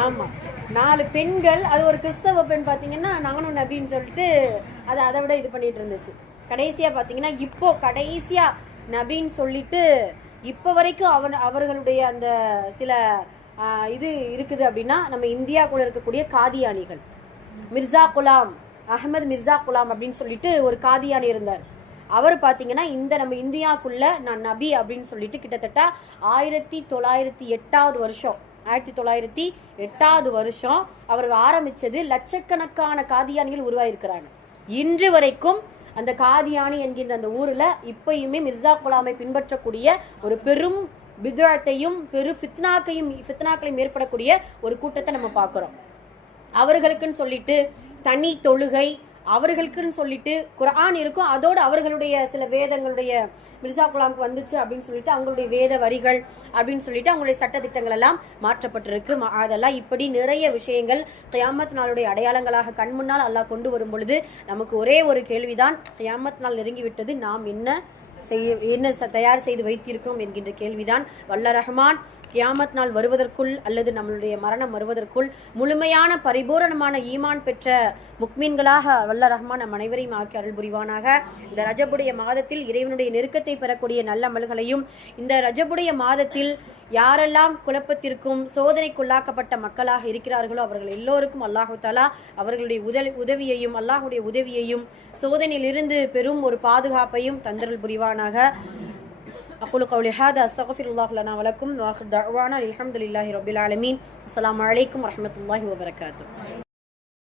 ஆமாம் 4 பெண்கள். அது ஒரு கிறிஸ்தவ பெண் பார்த்தீங்கன்னா நானும் நபின்னு சொல்லிட்டு அதை விட இது பண்ணிட்டு இருந்துச்சு. கடைசியாக பார்த்தீங்கன்னா இப்போ கடைசியாக நபின்னு சொல்லிட்டு இப்போ வரைக்கும் அவர்களுடைய அந்த சில இது இருக்குது அப்படின்னா, நம்ம இந்தியாவுக்குள்ள இருக்கக்கூடிய காதியானிகள், மிர்சா குலாம் அஹமது மிர்சா குலாம் அப்படின்னு சொல்லிட்டு ஒரு காதியானி இருந்தார். அவர் பார்த்தீங்கன்னா நம்ம இந்தியாவுக்குள்ள நான் நபி அப்படின்னு சொல்லிட்டு கிட்டத்தட்ட 1908 வருஷம் 1908 வருஷம் அவர் ஆரம்பிச்சது. லட்சக்கணக்கான காதியானிகள் உருவாயிருக்கிறாங்க. இன்று வரைக்கும் அந்த காதியானி என்கின்ற அந்த ஊரில் இப்பயுமே மிர்சா குலாமை பின்பற்றக்கூடிய ஒரு பெரும் பித்அத்தையும் ஃபித்னாக்களையும் ஏற்படக்கூடிய ஒரு கூட்டத்தை நம்ம பார்க்குறோம். அவர்களுக்குன்னு சொல்லிட்டு தனி தொழுகை, அவர்களுக்குன்னு சொல்லிட்டு குர்ஆன் இருக்கும், அதோடு அவர்களுடைய சில வேதங்களுடைய மிர்சா குலாமுக்கு வந்துச்சு அப்படின்னு சொல்லிட்டு அவங்களுடைய வேத வரிகள் அப்படின்னு சொல்லிட்டு அவங்களுடைய சட்டத்திட்டங்கள் எல்லாம் மாற்றப்பட்டிருக்கு. அதெல்லாம் இப்படி நிறைய விஷயங்கள் கியாமத் நாளுடைய அடையாளங்களாக கண் முன்னால் அல்லாஹ் கொண்டு வரும் பொழுது நமக்கு ஒரே ஒரு கேள்விதான், கியாமத் நாள் நெருங்கிவிட்டது, நாம் என்ன தயார் செய்து வைத்திருக்கிறோம் என்கின்ற கேள்விதான். வல்ல ரஹ்மான் கியாமத் நாள் வருவதற்குள் அல்லது நம்மளுடைய மரணம் வருவதற்குள் முழுமையான பரிபூரணமான ஈமான் பெற்ற முக்மீன்களாக வல்ல ரஹ்மான் நம் அனைவரையும் ஆக்கி அருள் புரிவானாக. இந்த ரஜபுடைய மாதத்தில் இறைவனுடைய நெருக்கத்தை பெறக்கூடிய நல்ல அமல்களையும், இந்த ரஜபுடைய மாதத்தில் யாரெல்லாம் குழப்பத்திற்கும் சோதனைக்குள்ளாக்கப்பட்ட மக்களாக இருக்கிறார்களோ அவர்கள் எல்லோருக்கும் அல்லாஹு தஆலா அவர்களுடைய உதவியையும் அல்லாஹுடைய உதவியையும் சோதனையிலிருந்து பெரும் ஒரு பாதுகாப்பையும் தந்தருள் புரிவானாக. أقول قولي هذا أستغفر الله لنا ولكم وآخر دعوانا الحمد لله رب العالمين. السلام عليكم ورحمة الله وبركاته.